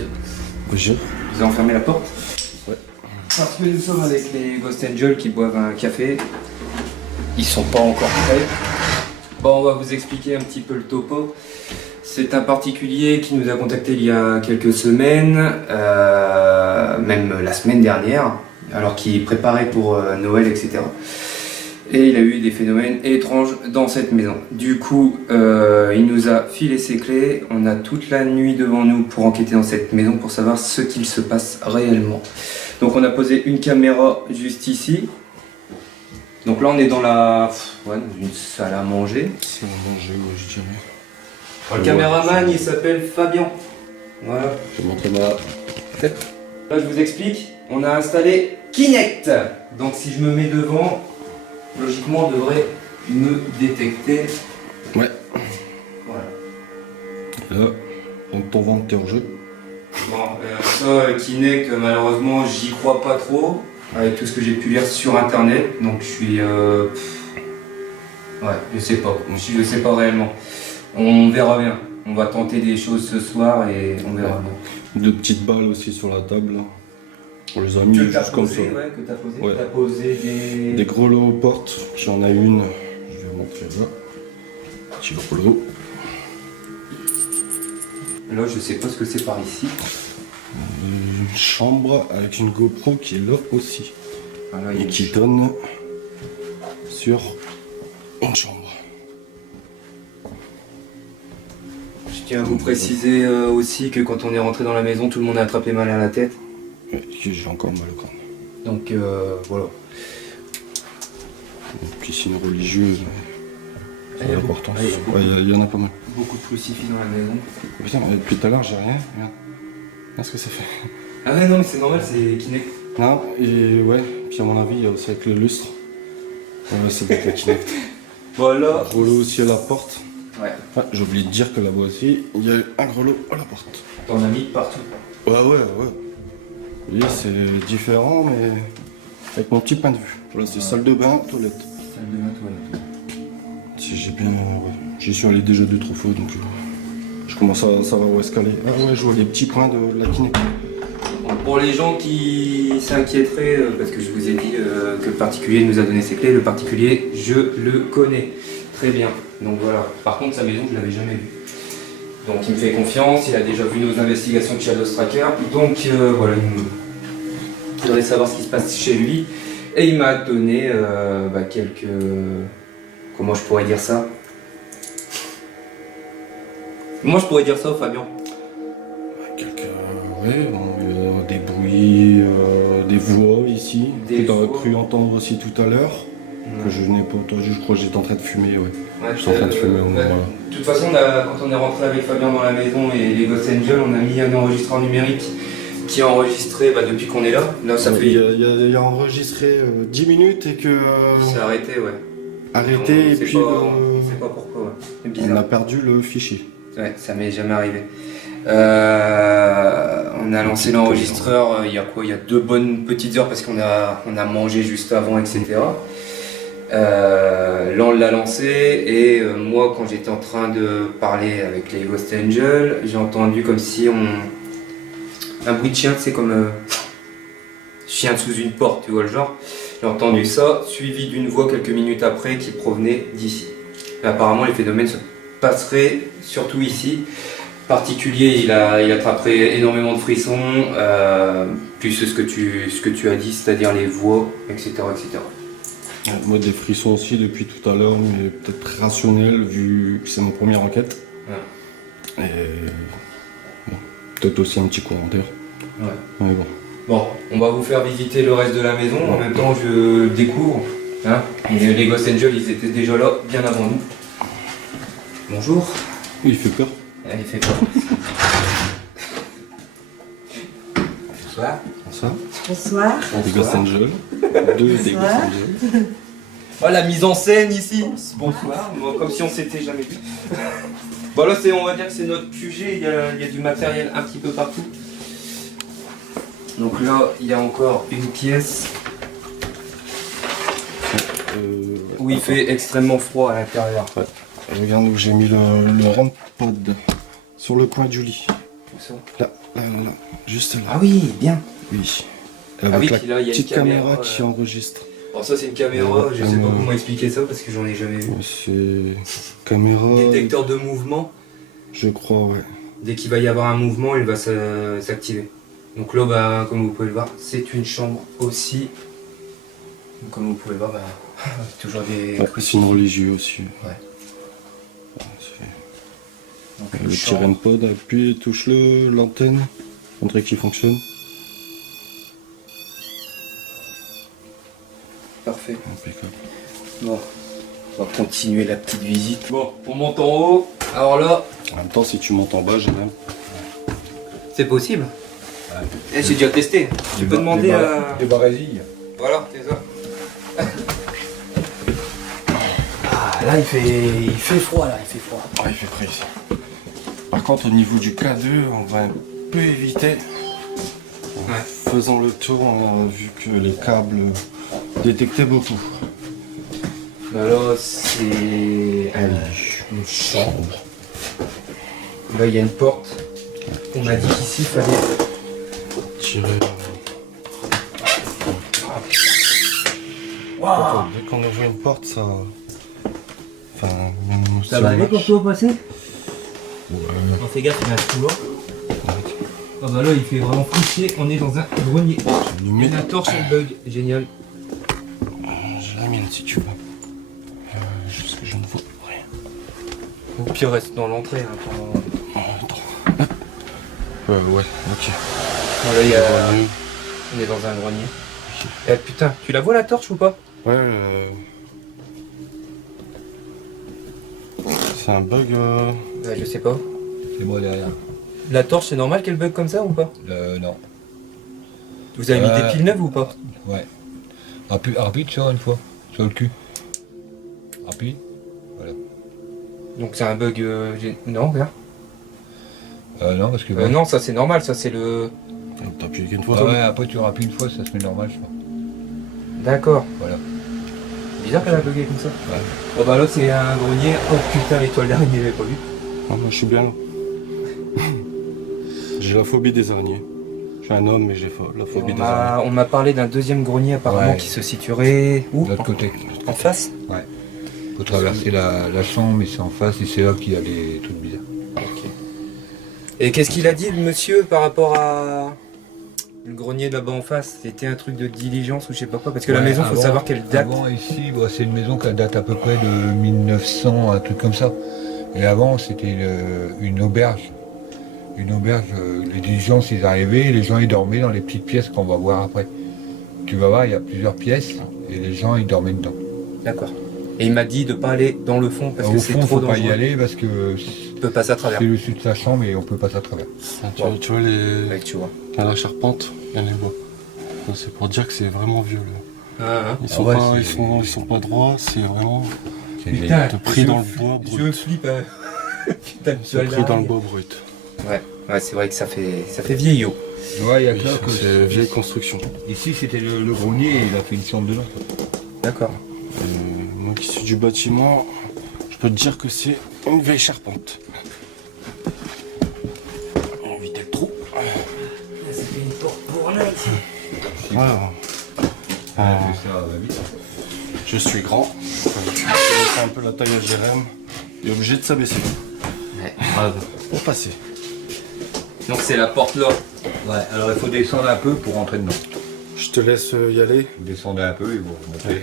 monsieur. Bonjour. Vous avez enfermé la porte? Ouais. Parce que nous sommes avec les Ghost Angels qui boivent un café. Ils sont pas encore prêts. Bon, on va vous expliquer un petit peu le topo. C'est un particulier qui nous a contacté il y a quelques semaines, même la semaine dernière, alors qu'il préparait pour Noël, etc. Et il a eu des phénomènes étranges dans cette maison. Du coup, il nous a filé ses clés. On a toute la nuit devant nous pour enquêter dans cette maison pour savoir ce qu'il se passe réellement. Donc on a posé une caméra juste ici. Donc là on est dans la... Ouais, dans une salle à manger. C'est à manger, ouais, je dirais. Le caméraman il s'appelle Fabien. Voilà. Je vais montrer ma tête. Là je vous explique. On a installé Kinect. Donc si je me mets devant, logiquement on devrait me détecter. Ouais. Voilà. Là, donc ton ventre t'es en jeu. Bon, ça, Kinect, malheureusement, j'y crois pas trop, avec tout ce que j'ai pu lire sur internet, donc je suis... Ouais, je sais pas, je sais pas réellement. On verra bien, on va tenter des choses ce soir et on verra bien. Deux petites balles aussi sur la table, là. On les a mis juste comme ça. Ouais, que t'as posé, Ouais. t'as posé des... Des grelots aux portes, j'en ai une, je vais montrer là. Petit grelot. Là, je sais pas ce que c'est par ici. Une chambre avec une GoPro qui est là aussi. Voilà, il y a Et une qui donne sur une chambre. Je tiens à vous préciser aussi que quand on est rentré dans la maison, tout le monde a attrapé mal à la tête. Ouais, j'ai encore mal au crâne. Donc voilà. Une piscine religieuse, Il y c'est a important. beaucoup- Ouais, il y en a pas mal. Beaucoup de crucifix dans la maison. Putain, mais depuis tout à l'heure j'ai rien. Regarde. Regarde ce que ça fait. Ah ouais, non, mais c'est normal, c'est Kinect. Non, et ouais, puis à mon avis, il y a aussi avec le lustre. Ouais, c'est avec la Kinect. Voilà. Grelot aussi à la porte. Ouais. Ah, j'ai oublié de dire que là-bas aussi, il y a un grelot à la porte. T'en as mis partout. Ouais. Oui, c'est différent, mais avec mon petit point de vue. Là, c'est salle de bain, toilette. Salle de bain, toilette. Si j'ai bien. Ouais. J'y suis allé déjà 2-3 fois, donc je commence à savoir où escaler. Ah ouais, je vois les petits points de la Kinect. Bon, pour les gens qui s'inquiéteraient, parce que je vous ai dit que le particulier nous a donné ses clés, le particulier, je le connais très bien. Donc voilà. Par contre, sa maison, je l'avais jamais vue. Donc il me fait confiance, il a déjà vu nos investigations de Shadow Tracker. Donc voilà, il voudrait savoir ce qui se passe chez lui. Et il m'a donné quelques... Comment je pourrais dire ça? Moi je pourrais dire ça, Fabien. Ouais, bon, il y a des bruits, des voix ici. Des Que tu as voix. cru entendre aussi tout à l'heure. Que je n'ai pas entendu, je crois que j'étais en train de fumer, ouais. Ouais, J'étais en train de fumer au moment là. De toute façon, quand on est rentré avec Fabien dans la maison et les Ghost Angels, on a mis un enregistreur numérique qui a enregistré depuis qu'on est là. Là, ça fait... Il a enregistré 10 minutes et que. C'est arrêté, ouais. Arrêté On et sait puis. on sait pas pourquoi, ouais. C'est On bizarre. a perdu le fichier. Ouais, ça m'est jamais arrivé. On a lancé l'enregistreur il y a quoi? Il y a 2 bonnes petites heures parce qu'on a mangé juste avant, etc. Là on l'a lancé et moi quand j'étais en train de parler avec les Ghost Angels, j'ai entendu comme si un bruit de chien, c'est comme chien sous une porte, tu vois le genre. J'ai entendu ça, suivi d'une voix quelques minutes après qui provenait d'ici. Et apparemment les phénomènes se passeraient surtout ici. Particulier, il attraperait énormément de frissons, plus ce que tu as dit, c'est-à-dire les voix, etc. etc. Moi des frissons aussi depuis tout à l'heure, mais peut-être rationnel vu que c'est ma première enquête. Ouais. Et bon, peut-être aussi un petit courant d'air. Ouais. Mais bon. Bon, on va vous faire visiter le reste de la maison, en même temps je découvre. Hein, les Ghost Angels, ils étaient déjà là, bien avant nous. Bonjour. Il fait peur. Il fait peur. Bonsoir. Ça. Bonsoir. Des Ghost Angels. 2 des Ghost Bonsoir. Angels. Oh, la mise en scène ici. Bonsoir. Bon, comme si on s'était jamais vu. Bon là, on va dire que c'est notre QG, il y a du matériel un petit peu partout. Donc là, il y a encore une pièce où il fait extrêmement froid à l'intérieur. Ouais. Regarde où j'ai mis le REM pod sur le coin du lit. ça? Là, juste là. Ah oui, bien. Oui. Ah Avec oui, la puis là, il y a une petite caméra caméra, qui enregistre. Alors ça c'est une caméra, je sais pas comment expliquer ça parce que j'en ai jamais vu. C'est caméra. Détecteur de mouvement, Je crois, ouais. dès qu'il va y avoir un mouvement, il va s'activer. Donc là, bah, comme vous pouvez le voir, c'est une chambre aussi. Donc, comme vous pouvez le voir, bah, toujours des Ouais, c'est une religieux aussi. Ouais. Donc, Le petit REM-pod, appuie, touche-le, l'antenne. Montrer qu'il fonctionne. Parfait. Impeccable. Bon, on va continuer la petite visite. Bon, on monte en haut. Alors là, En même temps, si tu montes en bas, j'ai même. c'est possible. Ouais. J'ai déjà testé. Tu peux demander à... Des barésilles. Voilà, c'est ça. Ah, là, il fait froid, là, il fait froid. Ah, il fait frais ici. Par contre, au niveau du K2, on va un peu éviter. En faisant le tour, on a vu que les câbles détectaient beaucoup. Bah là, c'est une chambre. Là, il y a une porte. On m'a dit qu'ici, il fallait... Tirer. Waouh. Dès qu'on ouvre une porte, ça. Enfin, même Ça si va on aller pour marche. toi passer? Ouais. On fait gaffe, il y a un couloir. Ah bah là, il fait vraiment fricher. On est dans un grenier. J'ai Il y a la torche, elle bug. Génial. J'ai la mienne si tu veux. Juste que je ne vois rien. Au pire, reste dans l'entrée. Hein, pendant... Attends. Ouais, ok. Ah, là, il y a... Grenier. On est dans un grenier. Eh, putain, tu la vois la torche ou pas? Ouais, c'est un bug. Ouais, je sais pas. C'est moi derrière. La torche, c'est normal qu'elle bug comme ça ou pas? Non. Vous avez mis des piles neuves ou pas? Ouais. Rapide sur une fois. Sur le cul. Rapide. Voilà. Donc c'est un bug... Non, regarde. Non, parce que... Non, ça c'est normal, ça c'est le... T'appuies qu'une fois. Ah ouais, après tu rappuies une fois, ça se met normal, je crois. D'accord. Voilà. Bizarre qu'elle a bugué comme ça. Ouais. Bon bah là c'est un grenier. Oh putain, l'étoile d'araignée, j'avais pas vu. Ah, moi je suis bien là. J'ai la phobie des araignées. Je suis un homme, mais j'ai la phobie des araignées. On m'a parlé d'un deuxième grenier apparemment Ouais. qui se situerait... Où? De l'autre côté. En face? Ouais. Faut traverser la chambre, mais c'est en face, et c'est là qu'il y a les trucs bizarres. Ok. Et qu'est-ce qu'il a dit le monsieur par rapport à... Le grenier là-bas en face, c'était un truc de diligence ou je sais pas quoi, parce que la Ouais, maison, faut avant- savoir qu'elle date. Avant ici, c'est une maison qui date à peu près de 1900, un truc comme ça. Et avant, c'était une auberge. Une auberge, les diligences, ils arrivaient, les gens, ils dormaient dans les petites pièces qu'on va voir après. Tu vas voir, il y a plusieurs pièces, et les gens, ils dormaient dedans. D'accord. Et il m'a dit de pas aller dans le fond parce Au que c'est fond, trop faut pas y dangereux. aller parce que Tu peux passer à travers. c'est le sud de sa chambre et on peut passer à travers. Ah, tu vois les. Ouais, tu vois. À la charpente, il y a les bois. Ça, c'est pour dire que c'est vraiment vieux là. Ah, Ils sont, ouais, pas, c'est- ils sont pas droits, c'est vraiment. C'est Putain, T'es pris dans le bois Je brut. flippe. Putain, T'es pris dans le bois brut. Ouais, c'est vrai que ça fait vieillot. Ouais, il y a Oui, que que c'est vieille construction. ici c'était le grenier et il a fait une chambre dedans. D'accord. Moi qui suis du bâtiment, je peux te dire que c'est une vieille charpente. On va éviter le trou. Ça fait une porte pour là ici. Voilà. Ça va vite. Je suis grand. C'est un peu la taille à Jérém. Il est obligé de s'abaisser Ouais, grave. pour passer. Donc c'est la porte là. Ouais, alors il faut descendre un peu pour rentrer dedans. Je te laisse y aller. Vous descendez un peu et vous remontez.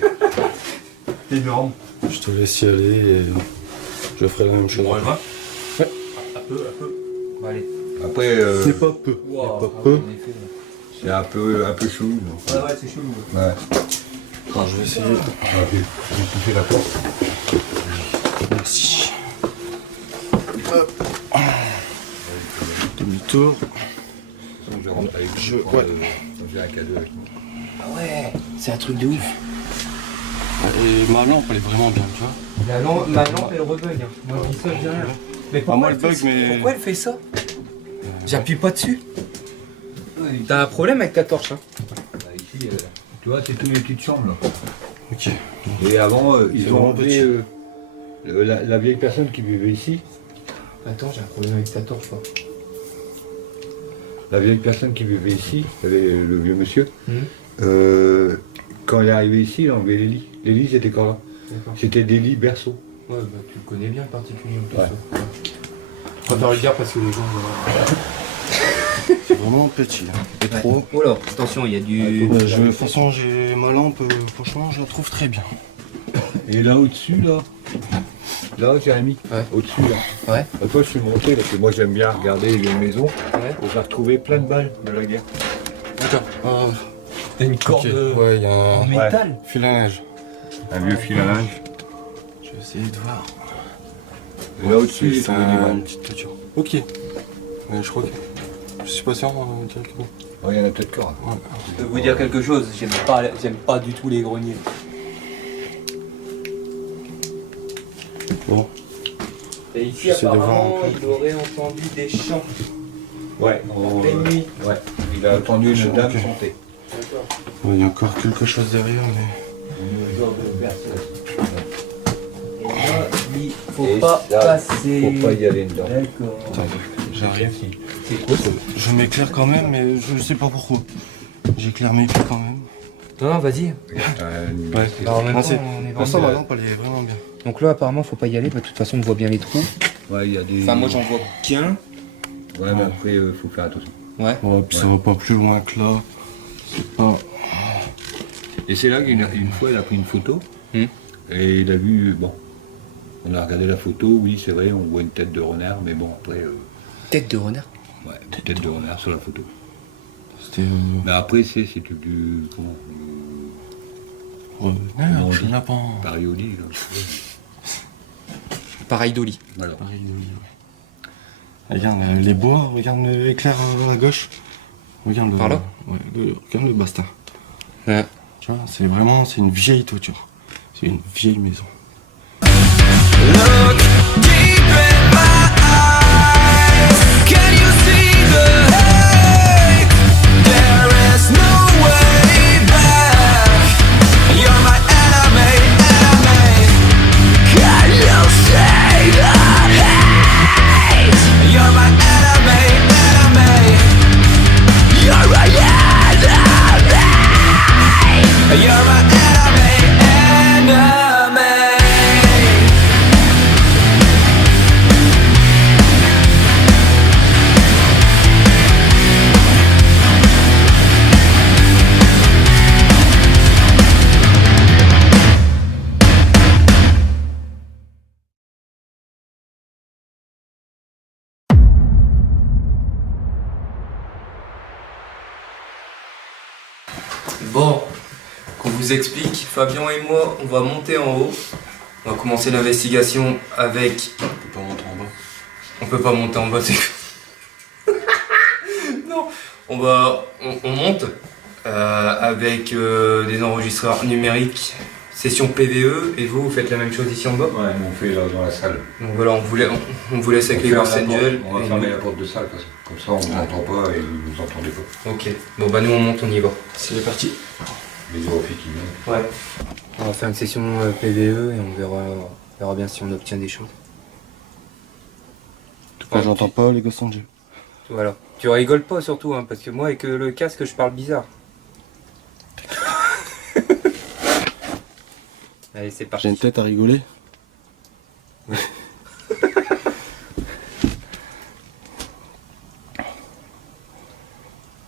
Énorme. Je te laisse y aller et je ferai la même chose. On rejoint. Ouais. Un peu. Bon, allez. Après, C'est pas peu. Wow. Pas peu. c'est un peu chelou. Donc. Ouais, c'est chelou. Ouais. Bon, je vais essayer. Je vais toucher la porte. Merci. Hop. Demi-tour. Donc, je rentre avec Je- prendre, ouais. j'ai un cadeau avec moi. Ah ouais, c'est un truc de ouf. Et ma lampe, elle est vraiment bien, tu vois. Ma lampe elle rebug. Hein. Moi je dis ça, je dis rien. Mais pourquoi moi, elle elle bug, fait- mais- Pourquoi elle fait ça? J'appuie pas dessus. T'as un problème avec ta torche, hein? Ici, tu vois, c'est toutes les petites chambres là. Ok. Et avant, C'est ils ont vraiment enlevé la vieille personne qui vivait ici. Attends, j'ai un problème avec ta torche, quoi. la vieille personne qui vivait ici, le vieux monsieur, Mhm. quand il est arrivé ici, il a enlevé les lits. Les lits étaient quand là. D'accord. C'était des lits berceaux. Ouais, bah, tu le connais bien le particulier. Tout Ouais. ça. Je préfère le dire parce que les gens. C'est vraiment petit. Hein. Et trop. Oh là, attention, il y a du. De toute façon, j'ai ma lampe, franchement, je la trouve très bien. Et là au-dessus, là, Jérémy, Ouais. au-dessus, là. Ouais. Bah, toi, je suis monté, parce que moi, j'aime bien regarder les maisons. Ouais. Et j'ai retrouvé plein de balles de la guerre. D'accord. T'as une corde Ouais, il y a un en métal. fil à linge. Un vieux fil à linge. Je vais essayer de voir. Et là au-dessus, il est c'est tombé des balles. une petite toiture. Ok. Je crois que. Je suis pas sûr directement. Oh, il y en a peut-être corps. Ouais. Je peux vous dire quelque chose, j'aime pas du tout les greniers. Bon. Et ici, J'essaie de voir apparemment, un peu. il aurait entendu des chants Ouais. en pleine nuit. Ouais. Il a entendu une dame Ok. chanter. D'accord. Il y a encore quelque chose derrière, mais. Une genre de berceuse. Et là, il faut Et pas là, passer. Faut pas y aller dedans. D'accord. Attends, j'arrive. C'est quoi ça? Je m'éclaire quand même, mais je sais pas pourquoi. J'éclaire mes pieds quand même. Non, non, vas-y. Ouais. Alors, en même Non, temps, c'est- on est Pour ça, vraiment- ma lampe, elle est vraiment bien. Donc là, apparemment, faut pas y aller. Bah, de toute façon, on voit bien les trous. Ouais, il y a des. Enfin, moi, j'en vois qu'un. Ouais, mais après, faut faire attention. Ouais. Ouais, puis ça va pas plus loin que là. C'est pas. Et c'est là qu'une fois, il a pris une photo. Hmm. Et il a vu. Bon. On a regardé la photo, oui, c'est vrai, on voit une tête de renard, mais bon, après. Tête de renard. Ouais, une tête de renard sur la photo. C'était. Mais après, c'est du. Comment Renard, je n'ai pas. Parioli, là. Pareil d'Oli. Voilà. Pareil, oui, ouais. Regarde les bois, regarde l'éclair à gauche. Regarde le. Par là Ouais, regarde le bastin. Ouais. Tu vois, c'est une vieille toiture. C'est une vieille maison. Look deep in my eyes. Can you see the hate? There is no way back. You're my enemy, enemy. Can you see the hate? You're my enemy, enemy. You're my enemy. You're my enemy, enemy. Bon, qu'on vous explique, Fabien et moi, on va monter en haut. On va commencer l'investigation avec... On peut pas monter en bas. On peut pas monter en bas, c'est... Non, on monte avec des enregistreurs numériques, session PVE, et vous faites la même chose ici en bas. Ouais, on fait là dans la salle. Donc voilà, on vous laisse avec les ferme Ghost la porte. Angel. On va et fermer nous- la porte de salle, parce que comme ça, on vous entend pas et vous vous entendez pas. Ok, bon bah nous on monte, on y va. C'est parti. Les orphiles qui viennent. Ouais. On va faire une session PVE et on verra bien si on obtient des choses. En tout cas, j'entends pas les Ghost Angels. Voilà. Tu rigoles pas surtout, hein, parce que moi avec le casque je parle bizarre. Allez, c'est J'ai parti. une tête à rigoler.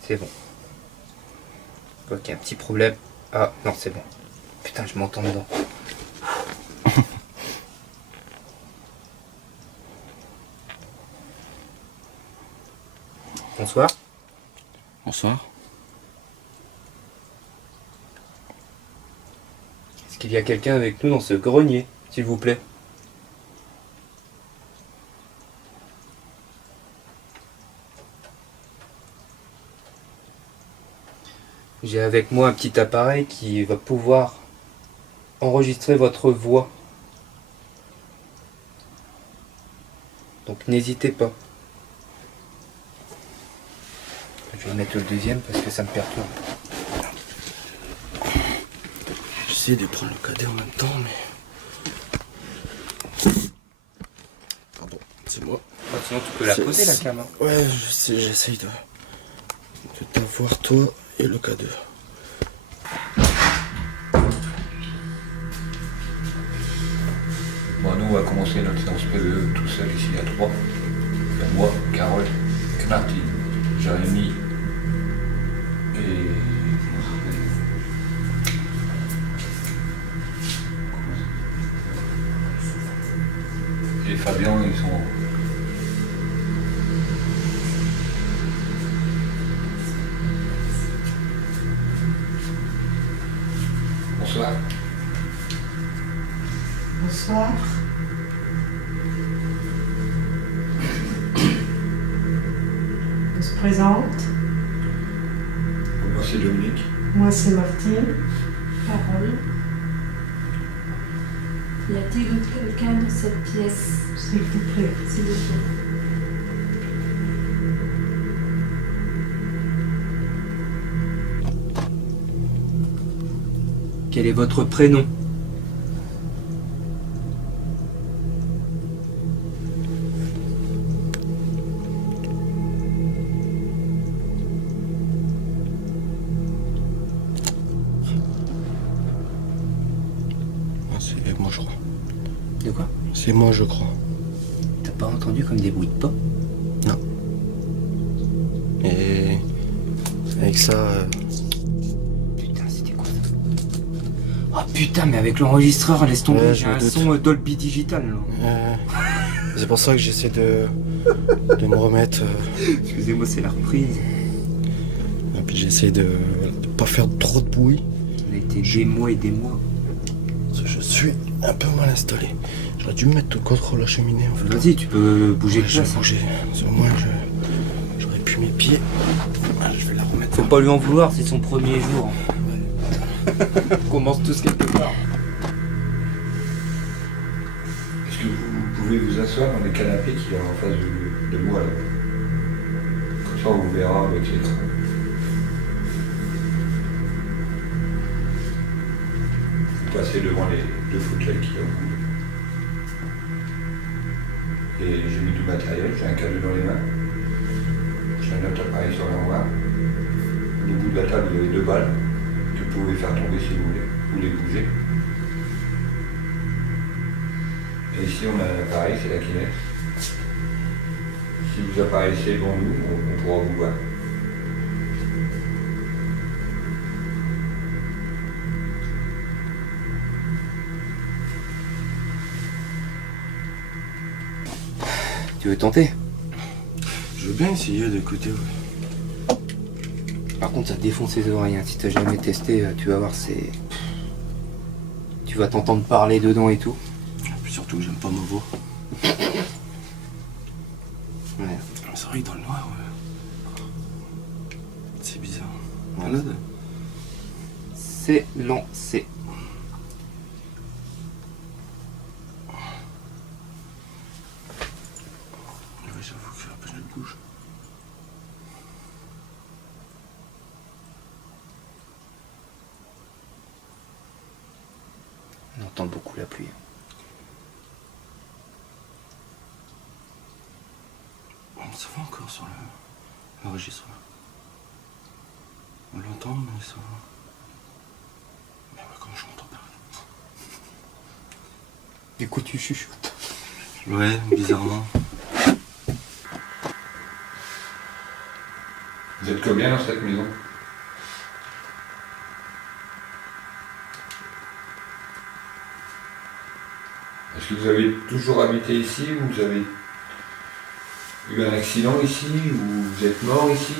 C'est bon. Ok, un petit problème. Ah non, c'est bon. Putain, je m'entends dedans. Bonsoir. Bonsoir. Est-ce qu'il y a quelqu'un avec nous dans ce grenier, s'il vous plaît? J'ai avec moi un petit appareil qui va pouvoir enregistrer votre voix. Donc n'hésitez pas. Je vais mettre le deuxième parce que ça me perturbe. J'essaie de prendre le cadet en même temps, mais. Pardon, c'est moi. Ah, sinon tu peux la C'est- poser la cam. Hein. Ouais, je sais, j'essaye de. de t'avoir toi et le K2. Bon, nous, on va commencer notre séance PVE tout seul ici à 3. Il y a moi, Carole, Martine, Jérémy et... Et Fabien, ils sont... Bonsoir. Bonsoir. On se présente. Moi, c'est Dominique. Moi, c'est Martine. Parole. Y a-t-il quelqu'un dans cette pièce, S'il vous plaît. s'il vous plaît? Quel est votre prénom? Ah, c'est moi je crois. De quoi? C'est moi je crois. T'as pas entendu comme des bruits de pas? Non. Et avec ça, Putain, c'était quoi ça? Oh putain, mais avec l'enregistreur, laisse tomber, Ouais, j'ai je me un doute. son Dolby Digital là. c'est pour ça que j'essaie de me remettre. Excusez-moi, c'est la reprise. Et puis j'essaie de pas faire trop de bruit. On a été des mois et des mois. Parce que je suis un peu mal installé. J'aurais dû me mettre contre la cheminée en fait. Vas-y, tu peux bouger Ouais, de je vais place. bouger. Au moins j'aurais pu mes pieds. Ah, je vais la remettre. Faut pas lui en vouloir, c'est son premier jour. On commence tous quelque part. Est-ce que vous pouvez vous asseoir dans les canapés qui est en face de moi là? Comme ça, on vous verra avec l'écran. Vous passez devant les deux fauteuils qui ont. Et j'ai mis du matériel, j'ai un cadeau dans les mains. J'ai un autre appareil sur l'armoire. Au bout de la table, vous avez 2 balles que vous pouvez faire tomber si vous voulez. Vous les bougez. Et ici, on a un appareil, c'est la Kinect. Si vous apparaissez devant nous, on pourra vous voir. Tu veux tenter? Je veux bien essayer d'écouter. Ouais. Par contre, ça défonce les oreilles. Hein. Si t'as jamais testé, tu vas voir, c'est. Tu vas t'entendre parler dedans et tout. Et puis surtout que j'aime pas ma voix. Ouais. C'est vrai que dans le noir, ouais. C'est bizarre. Malade. C'est lancé. Ouais, j'avoue que après je bouge. On entend beaucoup la pluie. Ça va encore sur l'enregistrement. On l'entend, mais ça va. Mais ouais, comme je m'entends pas. Du coup, tu chuchotes. Ouais, bizarrement. Vous êtes combien dans cette maison? Est-ce que vous avez toujours habité ici ou vous avez eu un accident ici ou vous êtes mort ici?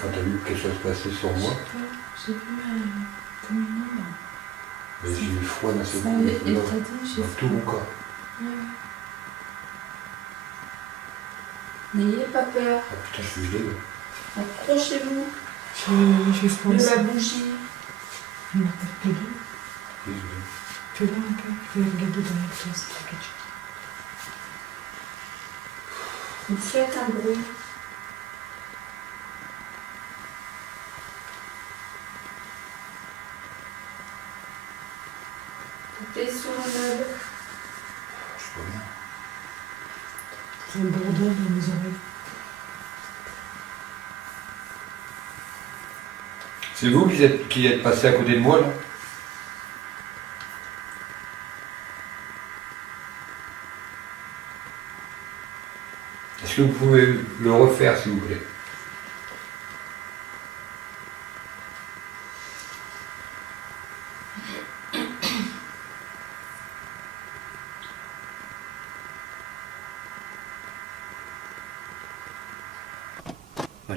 Quand t'as vu quelque chose passer sur moi, J'ai vu comme une ombre. mais j'ai eu froid dans ce Ça, coup, elle dans t'a dit, j'ai tout mon corps. Ouais. N'ayez pas peur. Ah putain, je suis gelé. là. Accrochez-vous J'ai de froid. la bougie. On n'a pas de pédale. Désolé. Tu vois un peu? Je vais regarder dans la pièce. Vous faites un bruit. Tapez sur un meuble. Je vois bien. Ça me bourdonne dans mes oreilles. C'est vous qui êtes passé à côté de moi là? Est-ce que vous pouvez le refaire s'il vous plaît?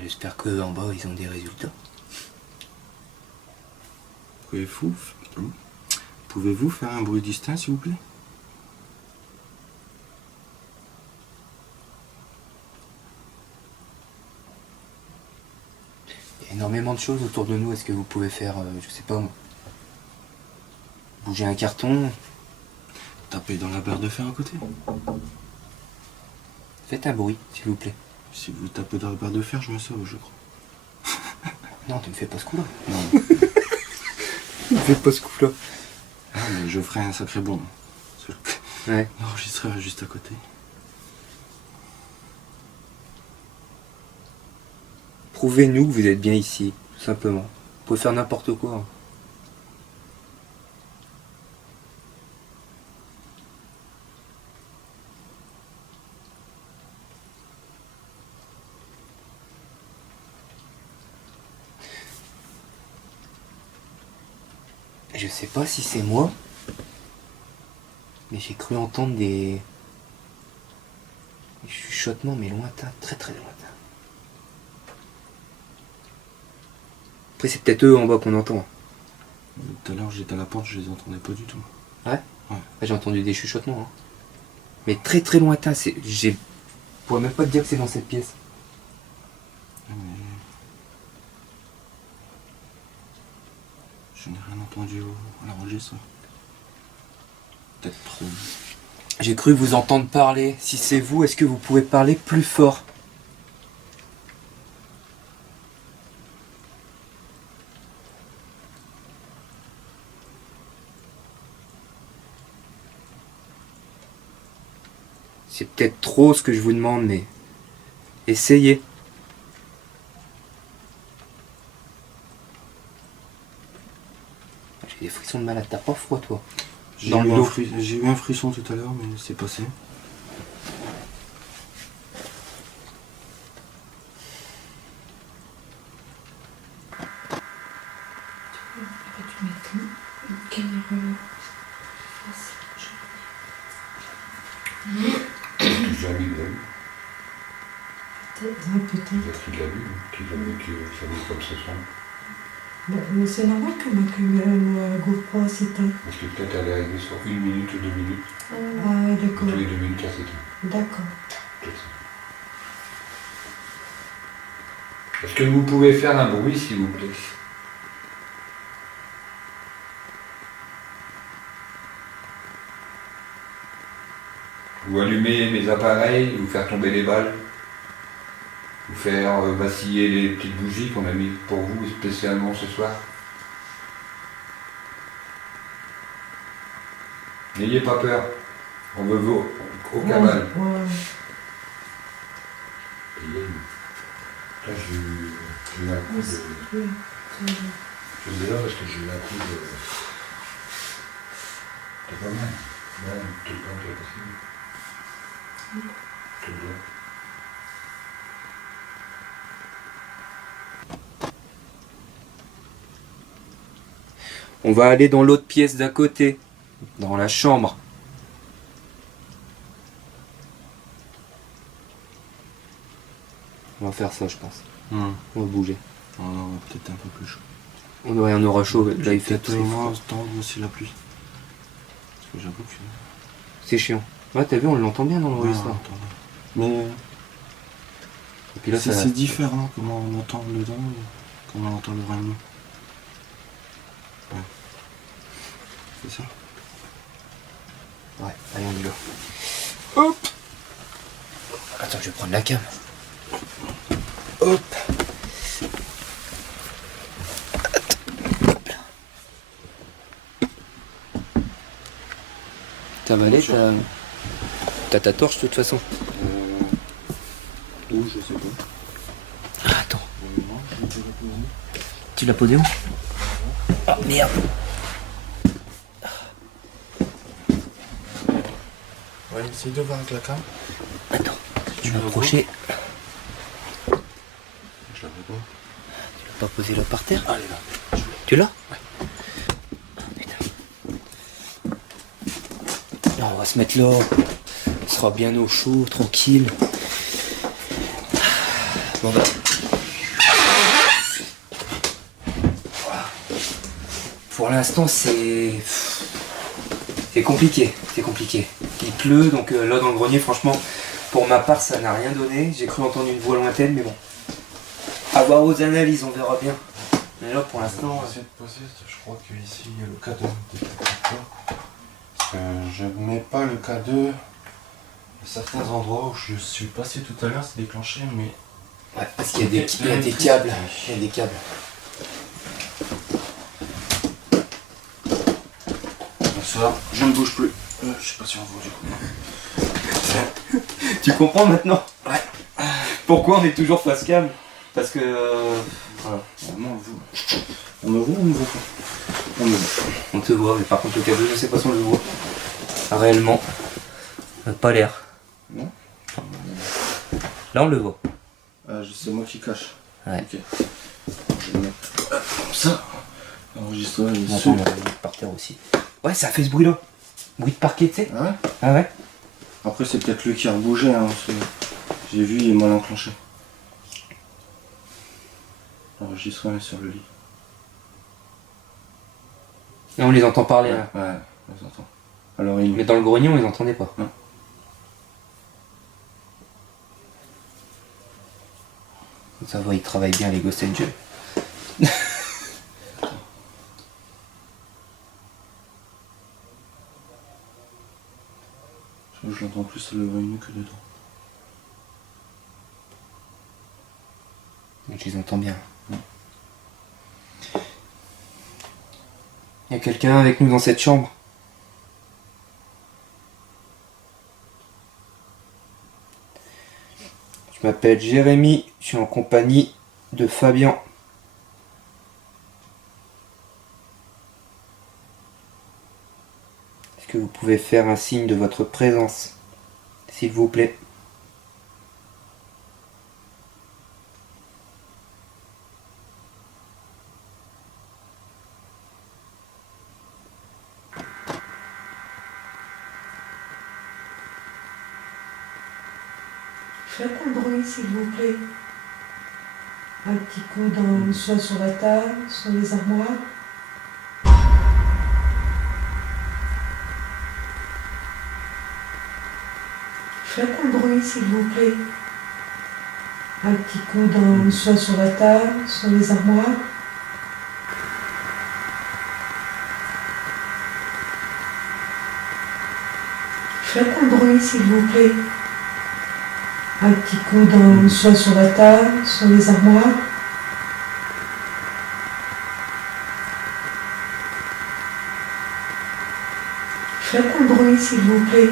J'espère qu'en bas ils ont des résultats. Pouvez-vous faire un bruit distinct, s'il vous plaît? Il y a énormément de choses autour de nous. Est-ce que vous pouvez faire, je sais pas moi, bouger un carton? Tapez dans la barre de fer à côté. Faites un bruit, s'il vous plaît. Si vous tapez dans la barre de fer, je me sauve, je crois. Non, tu me fais pas ce coup-là. Non. Tu me fais pas ce coup-là. Ah, mais je ferai un sacré bond. Ouais. L'enregistreur est juste à côté. Prouvez-nous que vous êtes bien ici, tout simplement. Vous pouvez faire n'importe quoi. Je sais pas si c'est moi, mais j'ai cru entendre des chuchotements, mais lointains, très très lointains. Après, c'est peut-être eux en bas qu'on entend. Tout à l'heure, j'étais à la porte, je les entendais pas du tout. Ouais. Ouais. J'ai entendu des chuchotements. Hein. Mais très très lointains. Je pourrais même pas te dire que c'est dans cette pièce. Mais... je n'ai rien entendu à l'enregistrement. Peut-être trop. J'ai cru vous entendre parler. Si c'est vous, est-ce que vous pouvez parler plus fort? C'est peut-être trop ce que je vous demande, mais essayez. J'ai des frissons de malade. T'as pas froid, toi? J'ai Dans le dos. eu un frisson tout à l'heure, mais c'est passé. Tu mets une caméra. J'ai mis le Peut-être. Ouais, peut-être. peut-être qu'il l'a vu, qu'il a vu que ça vaut comme ce son. Bon, mais c'est normal que ma caméra, ma GoPro s'éteint. Parce que peut-être elle est arrivée sur 1 minute ou 2 minutes. Ah, d'accord. Tous les 2 minutes, ça s'éteint. D'accord. Peut-être ça. Est-ce que vous pouvez faire un bruit, s'il vous plaît? Ou allumer mes appareils, ou faire tomber les balles, ou faire vaciller les petites bougies qu'on a mis pour vous spécialement ce soir. N'ayez pas peur, on veut aucun mal. Ouais. Là, j'ai eu un coup de... Oui. Je faisais là parce que j'ai eu un coup de... T'es pas mal. Ouais, tout le temps, t'es possible. Tout le temps. On va aller dans l'autre pièce d'à côté, dans la chambre. On va faire ça, je pense. On va bouger. On aura peut-être un peu plus chaud. On aura chaud. Là, il fait peut-être très moins froid. tendre aussi la pluie. Parce que j'avoue que... C'est chiant. Ouais, t'as vu, on l'entend bien dans Ouais, l'enregistrement. on entend. Mais Et puis là, c'est ça... c'est différent comment on entend le dedans et comment on entend le vraiment. Ouais. C'est ça. Ouais, allez, on y va. Hop. Attends, je vais prendre la cam. Hop. T'as avalé, t'as ta torche de toute façon. Où, je sais pas. Ah, attends. Tu l'as posé où? Ah merde. Ouais, essaye de voir avec la cam. Attends, tu l'as approché. Je la vois Tu l'as pas posé là par terre? pas. Allez là. Tu l'as? Ouais. Ah, putain. Là, on va se mettre là. On sera bien au chaud, tranquille. Bon bah. Pour l'instant, c'est compliqué. C'est compliqué. Il pleut, donc là dans le grenier, franchement, pour ma part, ça n'a rien donné. J'ai cru entendre une voix lointaine, mais bon. À voir aux analyses, on verra bien. Mais là, pour l'instant. On va essayer de poser, je crois qu'ici il y a le K2 détecteur. Parce que je ne mets pas le K2 à certains endroits où je suis passé tout à l'heure, c'est déclenché, mais. Ouais, parce qu'il y a des câbles. Il y a des câbles. Ça, je ne bouge plus. Je sais pas si on voit du coup. Tu comprends maintenant? Ouais. Pourquoi on est toujours face cam? Parce que. Voilà. Normalement, on me voit ou on me voit pas? On me voit. On te voit, mais par contre le câble, je sais pas si on le voit. Réellement. Pas l'air. Non. Là on le voit. Ah, c'est moi qui cache. Ouais. Ok. Je vais mettre comme ça. Enregistrer On dessus. entend par terre aussi. Ouais, ça fait ce bruit là. Bruit de parquet, tu sais. Ah ouais. Ah ouais. Après, c'est peut-être lui qui a rebougé. Hein. J'ai vu, il est mal enclenché. Enregistrer sur le lit. Et on les entend parler là. Ouais, on les entend. Alors, il. Mais dans le grenier, on les entendait pas. Non. Ça va, ils travaillent bien les Ghost Angels. Je l'entends plus à l'oreille que dedans. Donc, je les entends bien. Il y a quelqu'un avec nous dans cette chambre? Je m'appelle Jérémy, je suis en compagnie de Fabien. Est-ce que vous pouvez faire un signe de votre présence, s'il vous plaît? Faites un bruit, s'il vous plaît. Un petit coup dans, soit sur la table, sur les armoires. Faites un bruit, s'il vous plaît. Un petit coup dans, soit sur la table, sur les armoires. Faites un bruit, s'il vous plaît. Un petit coup dans, soit sur la table, sur les armoires. Faites un bruit, s'il vous plaît.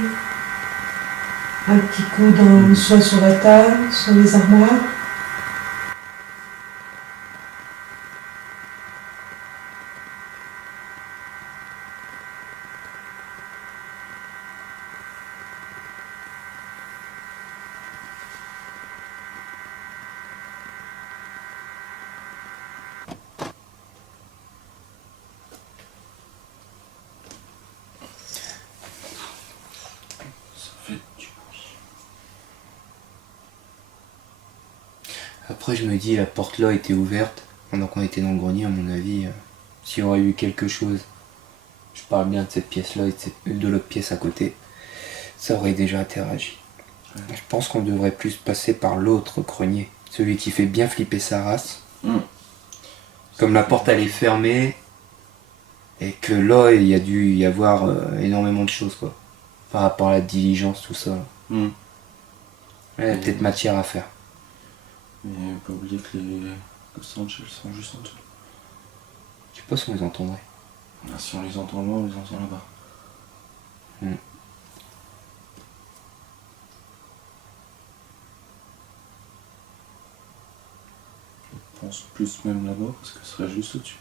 Un petit coup dans, soit sur la table, sur les armoires. Ça fait du bruit. Après, je me dis, la porte là était ouverte pendant qu'on était dans le grenier, à mon avis. S'il y aurait eu quelque chose, je parle bien de cette pièce là et de l'autre pièce à côté, ça aurait déjà interagi. Je pense qu'on devrait plus passer par l'autre grenier, celui qui fait bien flipper sa race. Comme la porte elle est fermée, et que là il y a dû y avoir énormément de choses quoi, par rapport à la diligence, tout ça. Il y a peut-être matière à faire. Mais pas oublier que les Ghost Angels sont juste en dessous. Je sais pas si on les entendrait. Ah, si on les entend loin, on les entend là-bas. Je pense plus même là-bas parce que ce serait juste au-dessus.